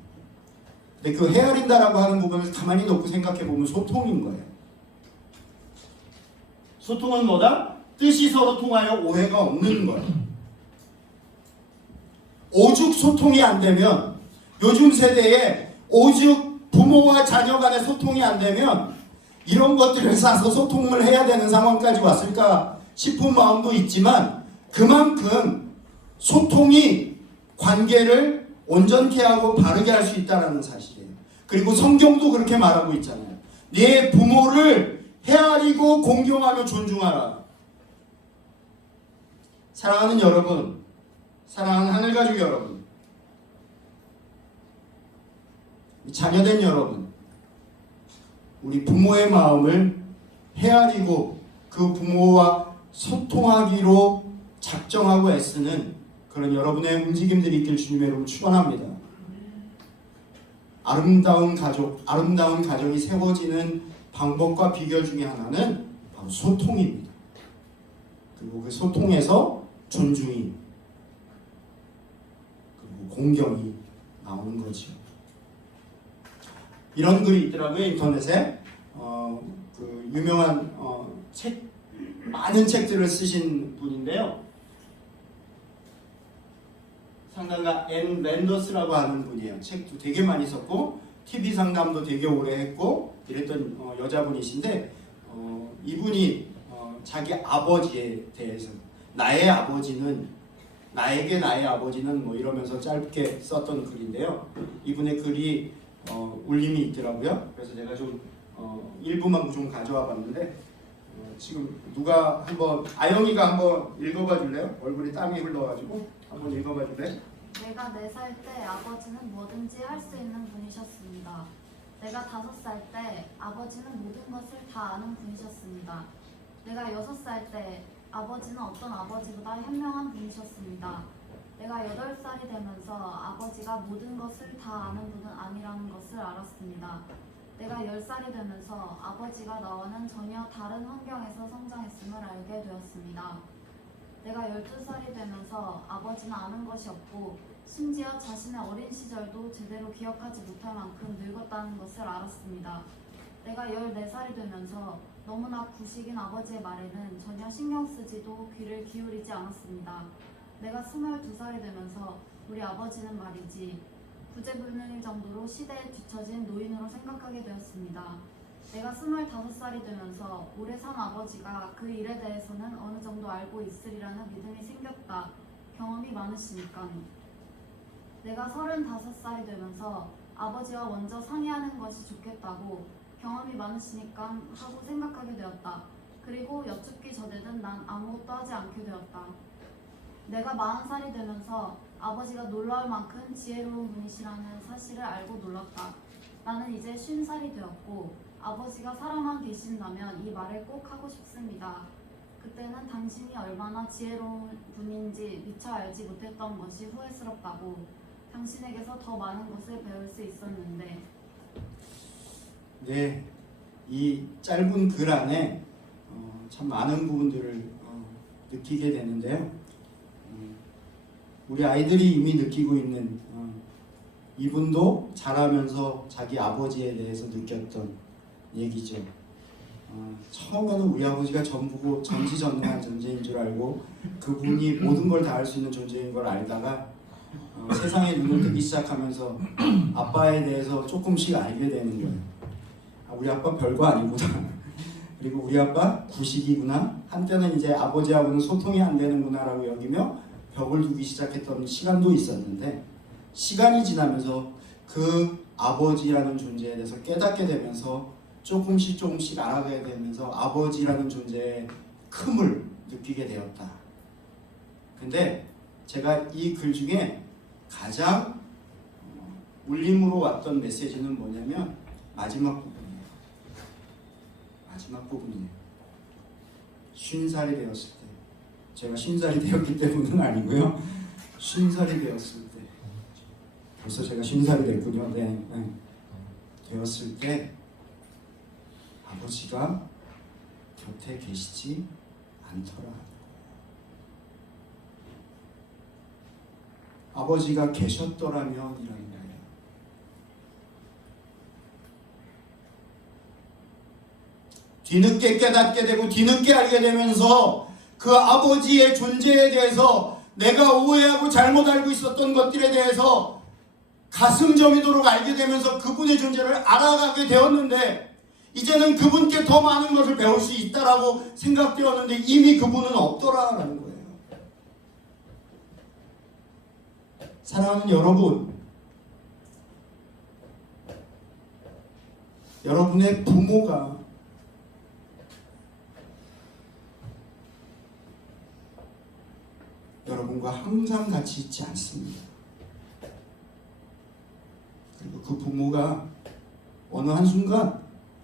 근데 그 헤아린다라고 하는 부분을 가만히 놓고 생각해 보면 소통인 거예요. 소통은 뭐다? 뜻이 서로 통하여 오해가 없는 거예요. 오죽 소통이 안 되면, 요즘 세대에 오죽 부모와 자녀 간의 소통이 안 되면 이런 것들을 사서 소통을 해야 되는 상황까지 왔을까 싶은 마음도 있지만, 그만큼 소통이 관계를 온전케 하고 바르게 할 수 있다는 사실이에요. 그리고 성경도 그렇게 말하고 있잖아요. 네 부모를 헤아리고 공경하며 존중하라. 사랑하는 여러분, 사랑하는 하늘가족 여러분, 자녀된 여러분, 우리 부모의 마음을 헤아리고 그 부모와 소통하기로 작정하고 애쓰는 그런 여러분의 움직임들이 있길 주님의 이름으로 축원합니다. 아름다운 가정이 세워지는 방법과 비결 중에 하나는 바로 소통입니다. 그리고 그 소통에서 존중이, 그리고 공경이 나오는 거죠. 이런 글이 있더라고요, 인터넷에. 그 유명한 많은 책들을 쓰신 분인데요. 상담가 앤 랜더스라고 하는 분이에요. 책도 되게 많이 썼고 TV 상담도 되게 오래 했고 이랬던 여자분이신데, 이분이 자기 아버지에 대해서 나에게 나의 아버지는 뭐 이러면서 짧게 썼던 글인데요. 이분의 글이 울림이 있더라고요. 그래서 제가 좀 일부만 좀 가져와 봤는데, 지금 누가 한번, 아영이가 한번 읽어봐 줄래요? 얼굴에 땀이 흘러가지고 한번 읽어봐 줄래? 내가 4살 때 아버지는 뭐든지 할 수 있는 분이셨습니다. 내가 5살 때 아버지는 모든 것을 다 아는 분이셨습니다. 내가 6살 때 아버지는 어떤 아버지보다 현명한 분이셨습니다. 내가 8살이 되면서 아버지가 모든 것을 다 아는 분은 아니라는 것을 알았습니다. 내가 10살이 되면서 아버지가 나와는 전혀 다른 환경에서 성장했음을 알게 되었습니다. 내가 12살이 되면서 아버지는 아는 것이 없고 심지어 자신의 어린 시절도 제대로 기억하지 못할 만큼 늙었다는 것을 알았습니다. 내가 14살이 되면서 너무나 구식인 아버지의 말에는 전혀 신경 쓰지도 귀를 기울이지 않았습니다. 내가 22살이 되면서 우리 아버지는 말이지 구제불능일 정도로 시대에 뒤처진 노인으로 생각하게 되었습니다. 내가 25살이 되면서 오래 산 아버지가 그 일에 대해서는 어느 정도 알고 있으리라는 믿음이 생겼다. 경험이 많으시니까. 내가 35살이 되면서 아버지와 먼저 상의하는 것이 좋겠다고 경험이 많으시니까 하고 생각하게 되었다. 그리고 여쭙기 전에는 난 아무것도 하지 않게 되었다. 내가 40살이 되면서 아버지가 놀라울 만큼 지혜로운 분이시라는 사실을 알고 놀랐다. 나는 이제 50살이 되었고 아버지가 살아만 계신다면 이 말을 꼭 하고 싶습니다. 그때는 당신이 얼마나 지혜로운 분인지 미처 알지 못했던 것이 후회스럽다고. 당신에게서 더 많은 것을 배울 수 있었는데. 네, 이 짧은 글 안에 참 많은 부분들을 느끼게 되는데요. 우리 아이들이 이미 느끼고 있는, 이분도 자라면서 자기 아버지에 대해서 느꼈던 얘기죠. 처음에는 우리 아버지가 전부고 전지전능한 존재인 줄 알고 그분이 모든 걸 다 할 수 있는 존재인 걸 알다가 세상에 눈을 뜨기 시작하면서 아빠에 대해서 조금씩 알게 되는 거예요. 우리 아빠 별거 아니구나. 그리고 우리 아빠 구식이구나. 한때는 이제 아버지하고는 소통이 안 되는구나라고 여기며 벽을 두기 시작했던 시간도 있었는데, 시간이 지나면서 그 아버지라는 존재에 대해서 깨닫게 되면서 조금씩 알아가게 되면서 아버지라는 존재의 큼을 느끼게 되었다. 근데 제가 이 글 중에 가장 울림으로 왔던 메시지는 뭐냐면 마지막 부분이에요. 50살이 되었을 때, 제가 50살이 되었기 때문은 아니고요. 50살이 되었을 때, 벌써 제가 50살이 됐군요. 네. 되었을 때 아버지가 곁에 계시지 않더라. 아버지가 계셨더라면 이라는 거예요. 뒤늦게 깨닫게 되고 뒤늦게 알게 되면서 그 아버지의 존재에 대해서 내가 오해하고 잘못 알고 있었던 것들에 대해서 가슴 저미도록 알게 되면서 그분의 존재를 알아가게 되었는데, 이제는 그분께 더 많은 것을 배울 수 있다라고 생각되었는데 이미 그분은 없더라라는 거예요. 사랑하는 여러분, 여러분의 부모가 여러분과 항상 같이 있지 않습니다. 그리고 그 부모가 어느 한순간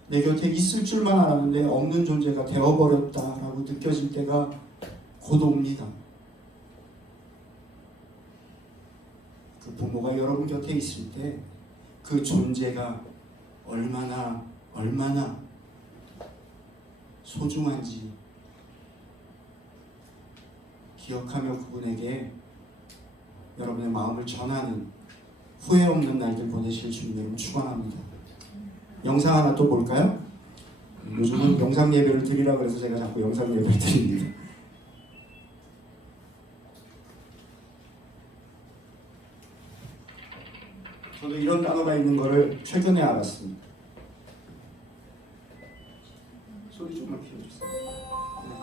내 곁에 있을 줄만 알았는데 없는 존재가 되어버렸다라고 느껴질 때가 곧 옵니다. 그 부모가 여러분 곁에 있을 때 그 존재가 얼마나 소중한지 기억하며 그분에게 여러분의 마음을 전하는 후회 없는 날들 보내실 주님을 축원합니다. 영상 하나 또 볼까요? 요즘은 영상 예배를 드리라고 그래서 제가 자꾸 영상 예배를 드립니다. 저도 이런 단어가 있는 거를 최근에 알았습니다. 소리 좀만 키워주세요. 네.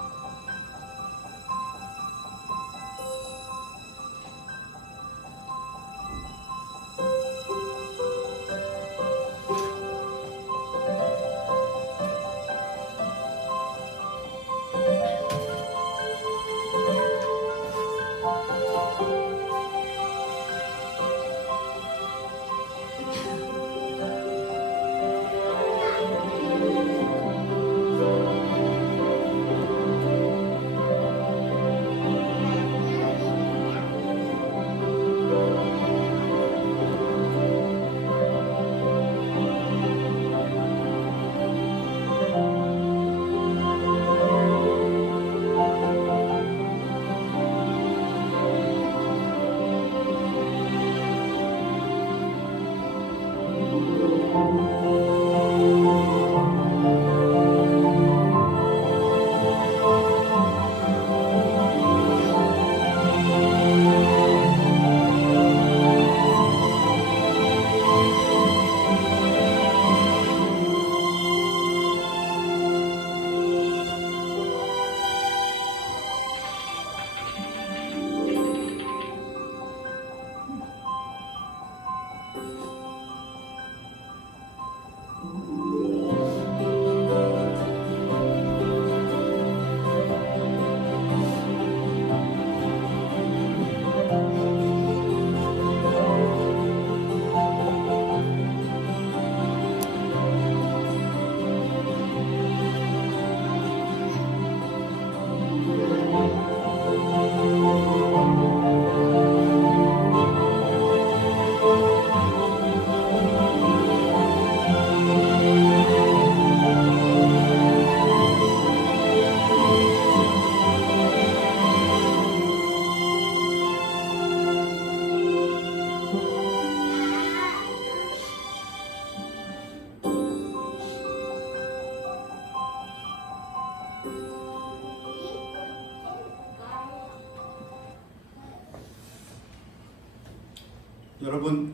여러분,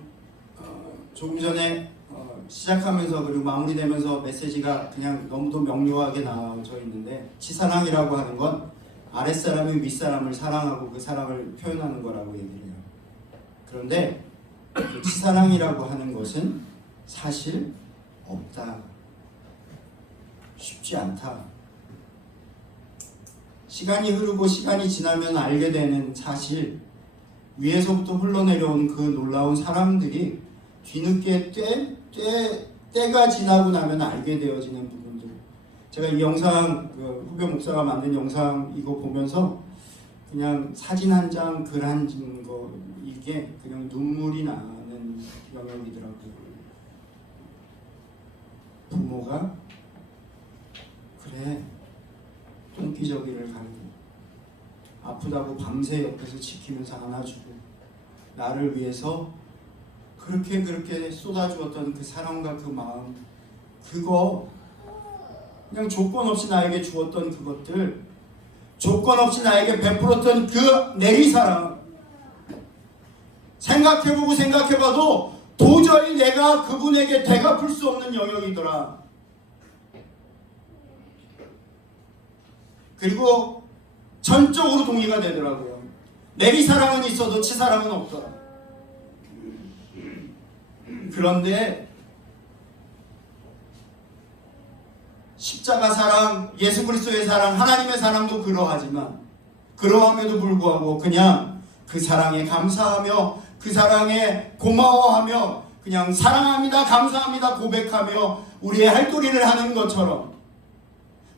조금 전에 시작하면서 그리고 마무리되면서 메시지가 그냥 너무도 명료하게 나와져 있는데, 치사랑이라고 하는 건 아랫사람이 윗사람을 사랑하고 그 사랑을 표현하는 거라고 얘기를 해요. 그런데 그 치사랑이라고 하는 것은 사실 없다, 쉽지 않다. 시간이 흐르고 시간이 지나면 알게 되는 사실, 위에서부터 흘러내려온 그 놀라운 사랑들이 뒤늦게 때가 지나고 나면 알게 되어지는 부분들. 제가 이 영상, 후배 목사가 만든 영상 이거 보면서 그냥 사진 한 장, 글 한 거, 이게 그냥 눈물이 나는 영역이더라고요. 부모가 그래, 똥기저귀를 가리고 아프다고 밤새 옆에서 지키면서 안아주고 나를 위해서 그렇게 쏟아주었던 그 사랑과 그 마음, 그거 그냥 조건 없이 나에게 주었던 그것들, 조건 없이 나에게 베풀었던 그 내리사랑, 생각해봐도 도저히 내가 그분에게 되갚을 수 없는 영역이더라. 그리고 전적으로 동의가 되더라고요. 내리사랑은 있어도 치사랑은 없더라. 그런데 십자가 사랑, 예수 그리스도의 사랑, 하나님의 사랑도 그러하지만 그러함에도 불구하고 그냥 그 사랑에 감사하며 그 사랑에 고마워하며 그냥 사랑합니다, 감사합니다 고백하며 우리의 할 도리를 하는 것처럼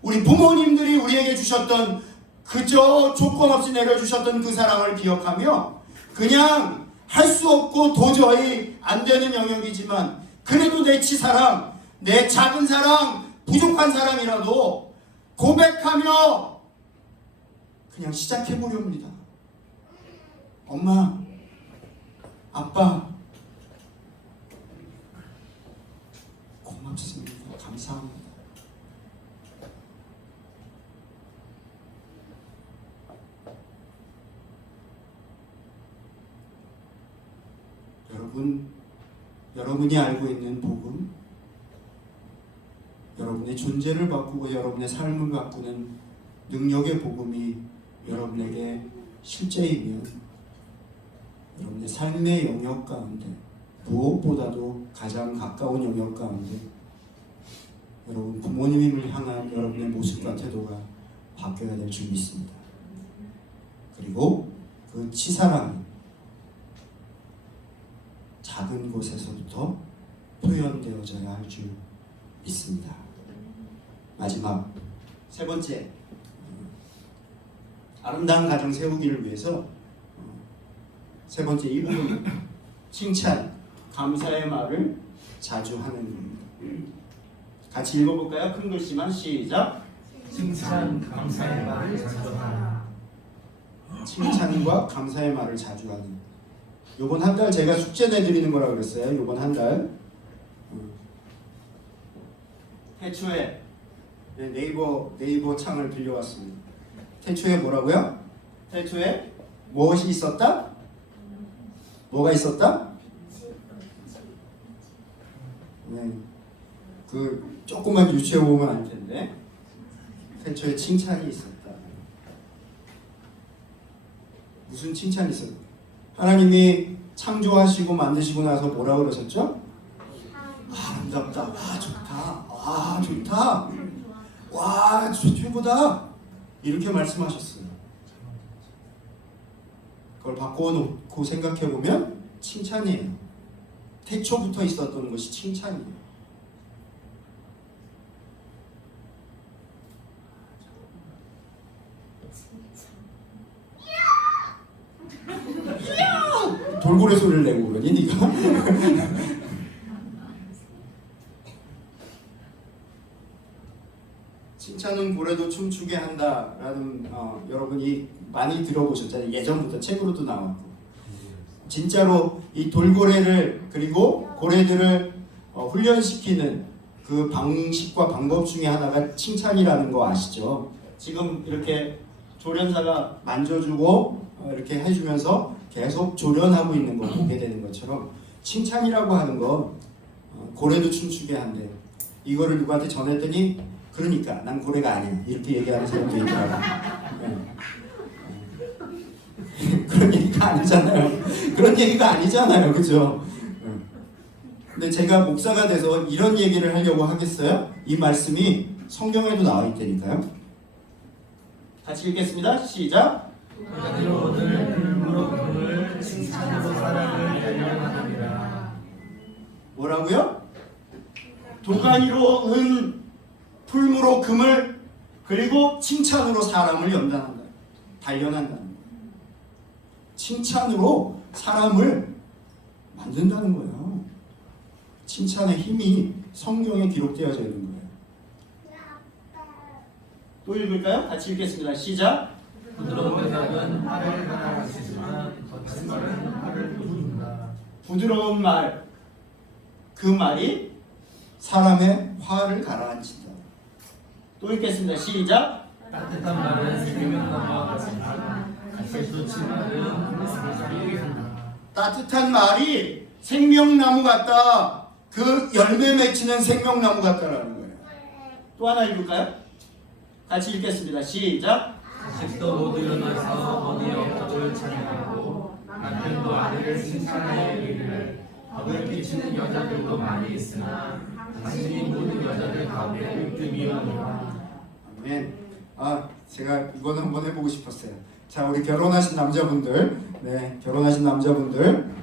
우리 부모님들이 우리에게 주셨던 그저 조건 없이 내려주셨던 그 사랑을 기억하며 그냥 할 수 없고 도저히 안 되는 영역이지만 그래도 내 치사랑, 내 작은 사랑, 부족한 사랑이라도 고백하며 그냥 시작해보렵니다. 엄마, 아빠, 고맙습니다. 감사합니다. 여러분이 알고 있는 복음, 여러분의 존재를 바꾸고 여러분의 삶을 바꾸는 능력의 복음이 여러분에게 실제이면 여러분의 삶의 영역 가운데 무엇보다도 가장 가까운 영역 가운데 여러분 부모님을 향한 여러분의 모습과 태도가 바뀌어야 될 줄 믿습니다. 그리고 그 치사랑이 작은 곳에서부터 표현되어져야 할 줄 믿습니다. 마지막 세 번째, 아름다운 가정 세우기를 위해서 세 번째 1분 칭찬, 감사의 말을 자주 하는 겁니다. 같이 읽어볼까요? 큰 글씨만 시작. 칭찬, 감사의 말을 자주 하라. 칭찬과 감사의 말을 자주 하는. 요번 한 달 제가 숙제 내드리는 거라 그랬어요. 요번 한 달. 태초에 네이버 창을 빌려왔습니다. 태초에 뭐라고요? 태초에 무엇이 있었다? 뭐가 있었다? 네. 그 조금만 유추해 보면 알 텐데. 태초에 칭찬이 있었다. 무슨 칭찬이 있었다? 하나님이 창조하시고 만드시고 나서 뭐라고 그러셨죠? 아름답다. 와 좋다. 와 좋다. 와 최고다. 이렇게 말씀하셨어요. 그걸 바꿔놓고 생각해보면 칭찬이에요. 태초부터 있었던 것이 칭찬이에요. 돌고래 소리를 내고 그러니 네가? 칭찬은 고래도 춤추게 한다라는 여러분이 많이 들어보셨잖아요. 예전부터 책으로도 나왔고 진짜로 이 돌고래를 그리고 고래들을 훈련시키는 그 방식과 방법 중에 하나가 칭찬이라는 거 아시죠? 지금 이렇게 조련사가 만져주고 이렇게 해주면서 계속 조련하고 있는 거 보게 되는 것처럼 칭찬이라고 하는 거 고래도 춤추게 한대. 이거를 누구한테 전했더니 그러니까 난 고래가 아니야 이렇게 얘기하는 사람도 있더라고. 그런 얘기가 아니잖아요. 그런 얘기가 아니잖아요. 그죠? 근데 제가 목사가 돼서 이런 얘기를 하려고 하겠어요? 이 말씀이 성경에도 나와 있다니까요. 같이 읽겠습니다. 시작. 오늘 불무로 금을 칭찬으로 사랑을 열려나갑니다. 뭐라고요? 도가니로 은, 풀무로 금을, 그리고 칭찬으로 사람을 연단한다. 단련한다. 칭찬으로 사람을 만든다는 거예요. 칭찬의 힘이 성경에 기록되어져 있는 거예요. 또 읽을까요? 같이 읽겠습니다. 시작. 부드러운 대답은 화를 가라앉히지만 거친 말은 화를 돋운다. 부드러운 말, 그 말이 사람의 화를 가라앉힌다. 또 읽겠습니다. 시작. 따뜻한 말은 생명나무와 같지만 갓을 돋친 말은 불살이 한다. 따뜻한 말이 생명나무 같다. 그 열매 맺히는 생명나무 같다라는 거예요. 또 하나 읽을까요? 같이 읽겠습니다. 시작. 자식도 모두 일어나서 어디 업적을 찬양하고 남편도 아내를 칭찬하여 이르기를 덕을 비치는 여자들도 많이 있으나 당신이 모든 여자들 가운데 으뜸이오니라. 아멘. 제가 이거는 한번 해보고 싶었어요. 자, 우리 결혼하신 남자분들, 네, 결혼하신 남자분들,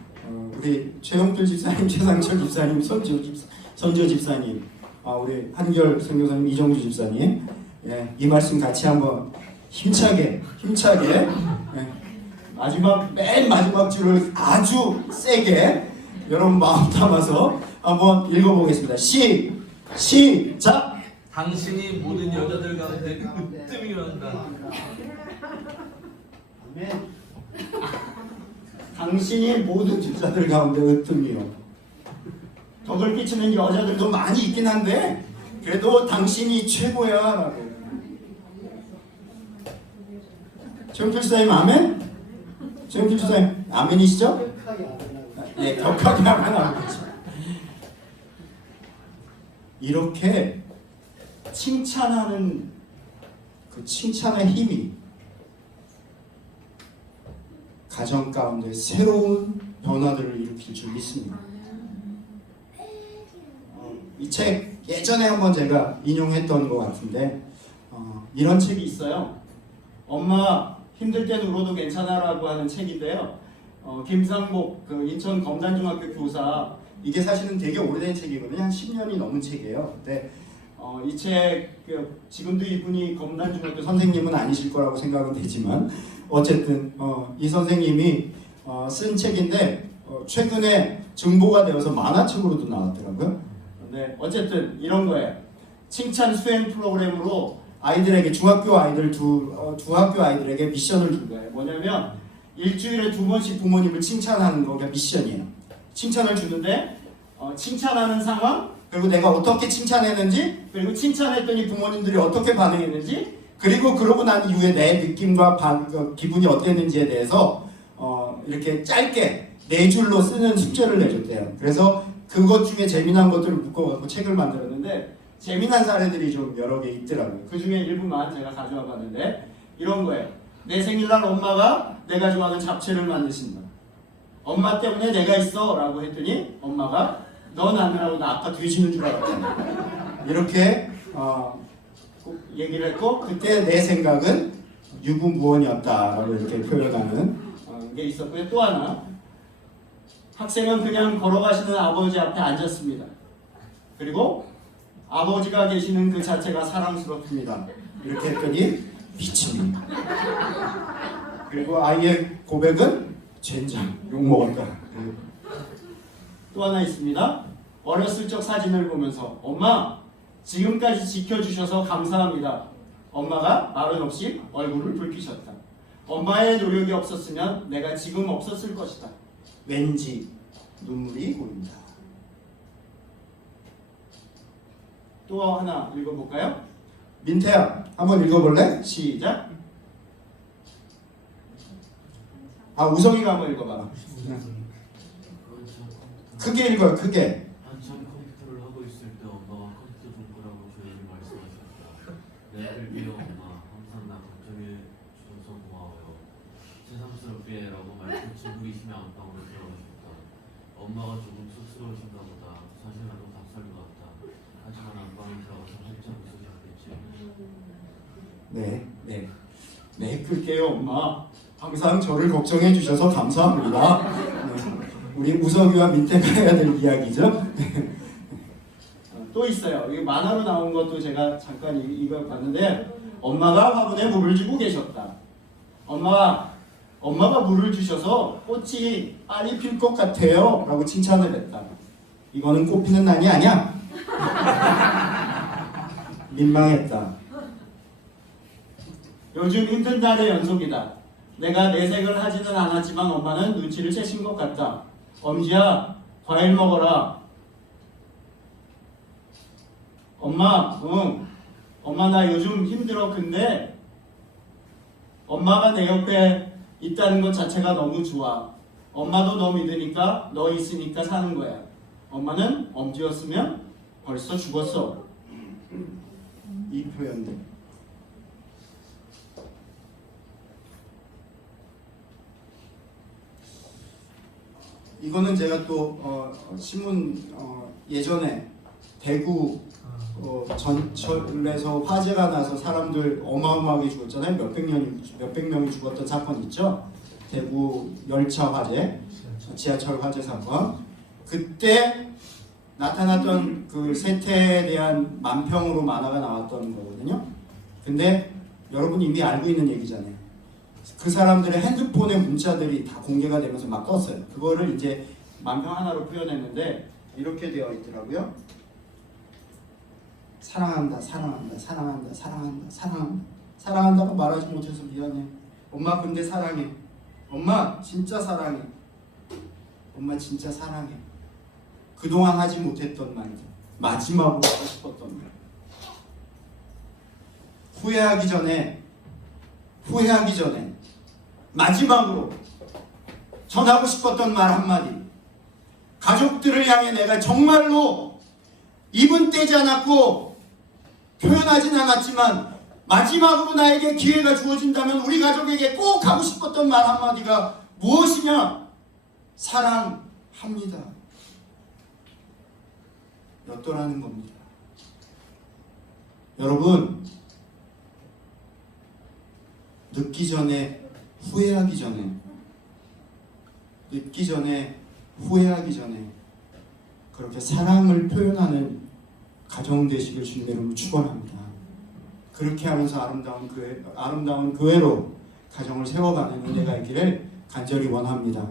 우리 최용필 집사님, 최상철 집사님, 선지호 집사님, 우리 한결 선교사님, 이정주 집사님, 예, 이 말씀 같이 한번 힘차게, 예, 맨 마지막 줄을 아주 세게 여러분 마음 담아서 한번 읽어보겠습니다. 시작. 당신이 모든 여자들 가운데 으뜸이란다. 아멘. 당신이 모든 여자들 가운데 으뜸이요. 덕을 끼치는 여자들도 많이 있긴 한데 그래도 당신이 최고야 라고. 최용필 집사님 아멘? 최용필 집사님 아멘이시죠? 네, 격하게 하면 아멘이죠. 이렇게 칭찬하는 그 칭찬의 힘이 가정 가운데 새로운 변화들을 일으킬 줄 믿습니다. 이 책 예전에 한번 제가 인용했던 것 같은데 이런 책이 있어요. 엄마 힘들 땐 울어도 괜찮아라고 하는 책인데요. 김상복 그 인천 검단중학교 교사, 이게 사실은 되게 오래된 책이거든요. 한 10년이 넘은 책이에요. 근데 이 책 지금도 이분이 검단중학교 선생님은 아니실 거라고 생각은 되지만 어쨌든 이 선생님이 쓴 책인데 최근에 증보가 되어서 만화책으로도 나왔더라고요. 근데 어쨌든 이런 거예요. 칭찬 수행 프로그램으로 아이들에게 두 학교 아이들에게 미션을 준 거예요. 뭐냐면 일주일에 2번씩 부모님을 칭찬하는 거가 미션이에요. 칭찬을 주는데 칭찬하는 상황, 그리고 내가 어떻게 칭찬했는지, 그리고 칭찬했더니 부모님들이 어떻게 반응했는지, 그리고 그러고 난 이후에 내 느낌과 기분이 어땠는지에 대해서 이렇게 짧게 4줄로 쓰는 숙제를 내줬대요. 그래서 그것 중에 재미난 것들을 묶어갖고 책을 만들었는데 재미난 사례들이 좀 여러 개 있더라고요. 그 중에 일부만 제가 가져와 봤는데 이런 거예요. 내 생일날 엄마가 내가 좋아하는 잡채를 만드신다. 엄마 때문에 내가 있어 라고 했더니 엄마가 넌 아니라고 나 아까 뒤지는 줄 알았잖아. 이렇게 얘기를 했고 그때 내 생각은 유구무원이었다라고 이렇게 표현하는 게 있었고요. 또 하나, 학생은 그냥 걸어가시는 아버지 앞에 앉았습니다. 그리고 아버지가 계시는 그 자체가 사랑스럽습니다. 이렇게 했더니 미칩니다. 그리고 아이의 고백은 젠장, 욕먹었다. 또 하나 있습니다. 어렸을 적 사진을 보면서 엄마 지금까지 지켜주셔서 감사합니다. 엄마가 말은 없이 얼굴을 붉히셨다. 엄마의 노력이 없었으면 내가 지금 없었을 것이다. 왠지 눈물이 고인다. 또 하나 읽어볼까요? 민태야, 한번 읽어볼래? 시작. 우성이가 한번 읽어봐. 크게 읽어요, 크게. 한참 컴퓨터를 하고 있을 때 엄마가 컴퓨터 좀 끄라고 조용히 말씀하셨다. 내 아들 미워 엄마, 항상 나 걱정해 주셔서 고마워요. 새삼스럽게라고 말끝이 보이시면 안방으로 들어가셨다. 엄마가 조금 쑥스러우신가 보다. 사실 나도 닭살 것 같다. 하지만 안방에 들어가서 활짝 웃으셨겠지. 네, 끌게요, 엄마. 항상 저를 걱정해 주셔서 감사합니다. 네. 우리 우석이와 민태가 해야 될 이야기죠. 또 있어요. 이 만화로 나온 것도 제가 잠깐 이거 봤는데 엄마가 화분에 물을 주고 계셨다. 엄마가 물을 주셔서 꽃이 빨리 필 것 같아요 라고 칭찬을 했다. 이거는 꽃 피는 난이 아니야. 민망했다. 요즘 힘든 달의 연속이다. 내가 내색을 하지는 않았지만 엄마는 눈치를 채신 것 같다. 엄지야, 과일 먹어라. 엄마, 엄마 나 요즘 힘들어. 근데 엄마가 내 옆에 있다는 것 자체가 너무 좋아. 엄마도 너 믿으니까 너 있으니까 사는 거야. 엄마는 엄지였으면 벌써 죽었어. 이 표현들. 이거는 제가 또 신문 예전에 대구 전철에서 화재가 나서 사람들 어마어마하게 죽었잖아요. 몇백 명이 죽었던 사건 있죠. 대구 열차 화재, 지하철 화재 사건. 그때 나타났던 그 세태에 대한 만평으로 만화가 나왔던 거거든요. 근데 여러분 이미 알고 있는 얘기잖아요. 그 사람들의 핸드폰의 문자들이 다 공개가 되면서 막 떴어요. 그거를 이제 만평 하나로 표현했는데 이렇게 되어 있더라고요. 사랑한다, 사랑한다, 사랑한다, 사랑한다, 사랑한다. 사랑한다고 말하지 못해서 미안해. 엄마 근데 사랑해. 엄마 진짜 사랑해. 엄마 진짜 사랑해. 그동안 하지 못했던 말들. 마지막으로 하고 싶었던 말. 후회하기 전에 마지막으로 전하고 싶었던 말 한마디. 가족들을 향해 내가 정말로 입은 떼지 않았고 표현하진 않았지만 마지막으로 나에게 기회가 주어진다면 우리 가족에게 꼭 하고 싶었던 말 한마디가 무엇이냐? 사랑합니다. 였더라는 겁니다. 여러분, 늦기 전에 후회하기 전에 그렇게 사랑을 표현하는 가정 되시길 주님의 이름으로 축원합니다. 그렇게 하면서 아름다운 교회로 가정을 세워가는 은혜가 있기를 간절히 원합니다.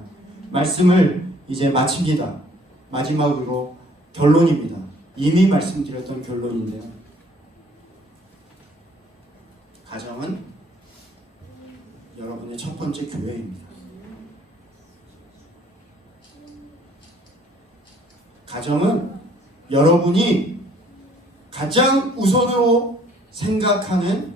말씀을 이제 마칩니다. 마지막으로 결론입니다. 이미 말씀드렸던 결론인데요. 가정은 여러분의 첫 번째 교회입니다. 가정은 여러분이 가장 우선으로 생각하는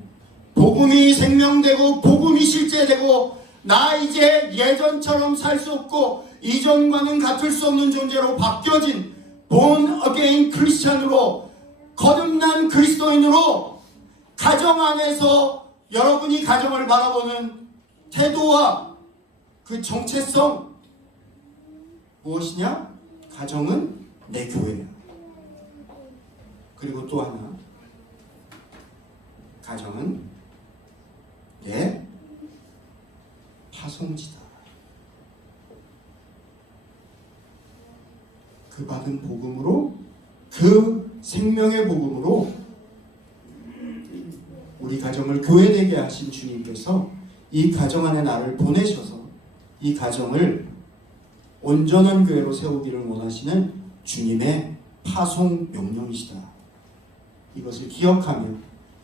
복음이 생명되고 복음이 실제되고 나 이제 예전처럼 살 수 없고 이전과는 같을 수 없는 존재로 바뀌어진 born again 크리스찬으로 거듭난 그리스도인으로 가정 안에서 여러분이 가정을 바라보는 태도와 그 정체성 무엇이냐? 가정은 내 교회야. 그리고 또 하나, 가정은 내 파송지다. 그 받은 복음으로, 그 생명의 복음으로 우리 가정을 교회되게 하신 주님께서 이 가정 안에 나를 보내셔서 이 가정을 온전한 교회로 세우기를 원하시는 주님의 파송 명령이시다. 이것을 기억하며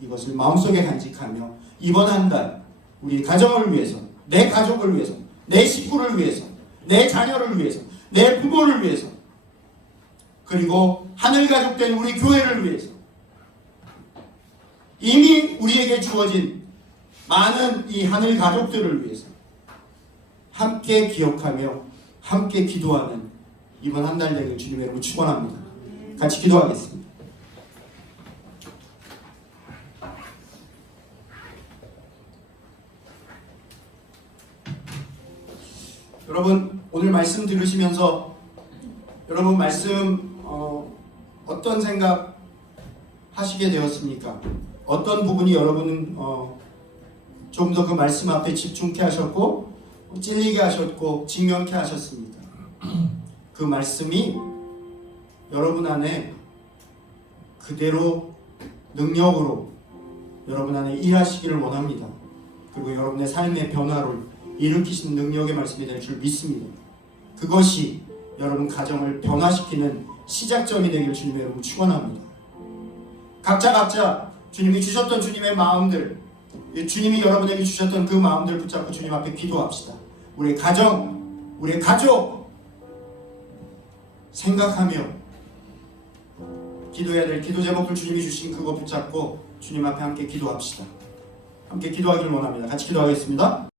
이것을 마음속에 간직하며 이번 한 달 우리 가정을 위해서, 내 가족을 위해서, 내 식구를 위해서, 내 자녀를 위해서, 내 부모를 위해서, 그리고 하늘 가족된 우리 교회를 위해서, 이미 우리에게 주어진 많은 이 하늘 가족들을 위해서 함께 기억하며 함께 기도하는 이번 한 달 되길 주님의 이름으로 축원합니다. 같이 기도하겠습니다. 여러분, 오늘 말씀 들으시면서 여러분 말씀 어떤 생각 하시게 되었습니까? 어떤 부분이 여러분은 좀 더 그 말씀 앞에 집중케 하셨고 찔리게 하셨고 직면케 하셨습니까? 그 말씀이 여러분 안에 그대로 능력으로 여러분 안에 일하시기를 원합니다. 그리고 여러분의 삶의 변화를 일으키시는 능력의 말씀이 될 줄 믿습니다. 그것이 여러분 가정을 변화시키는 시작점이 되길 주님의 이름으로 축원합니다. 각자 주님이 주셨던 주님의 마음들, 주님이 여러분에게 주셨던 그 마음들 붙잡고 주님 앞에 기도합시다. 우리의 가정, 우리의 가족 생각하며 기도해야 될 기도 제목을 주님이 주신 그거 붙잡고 주님 앞에 함께 기도합시다. 함께 기도하기를 원합니다. 같이 기도하겠습니다.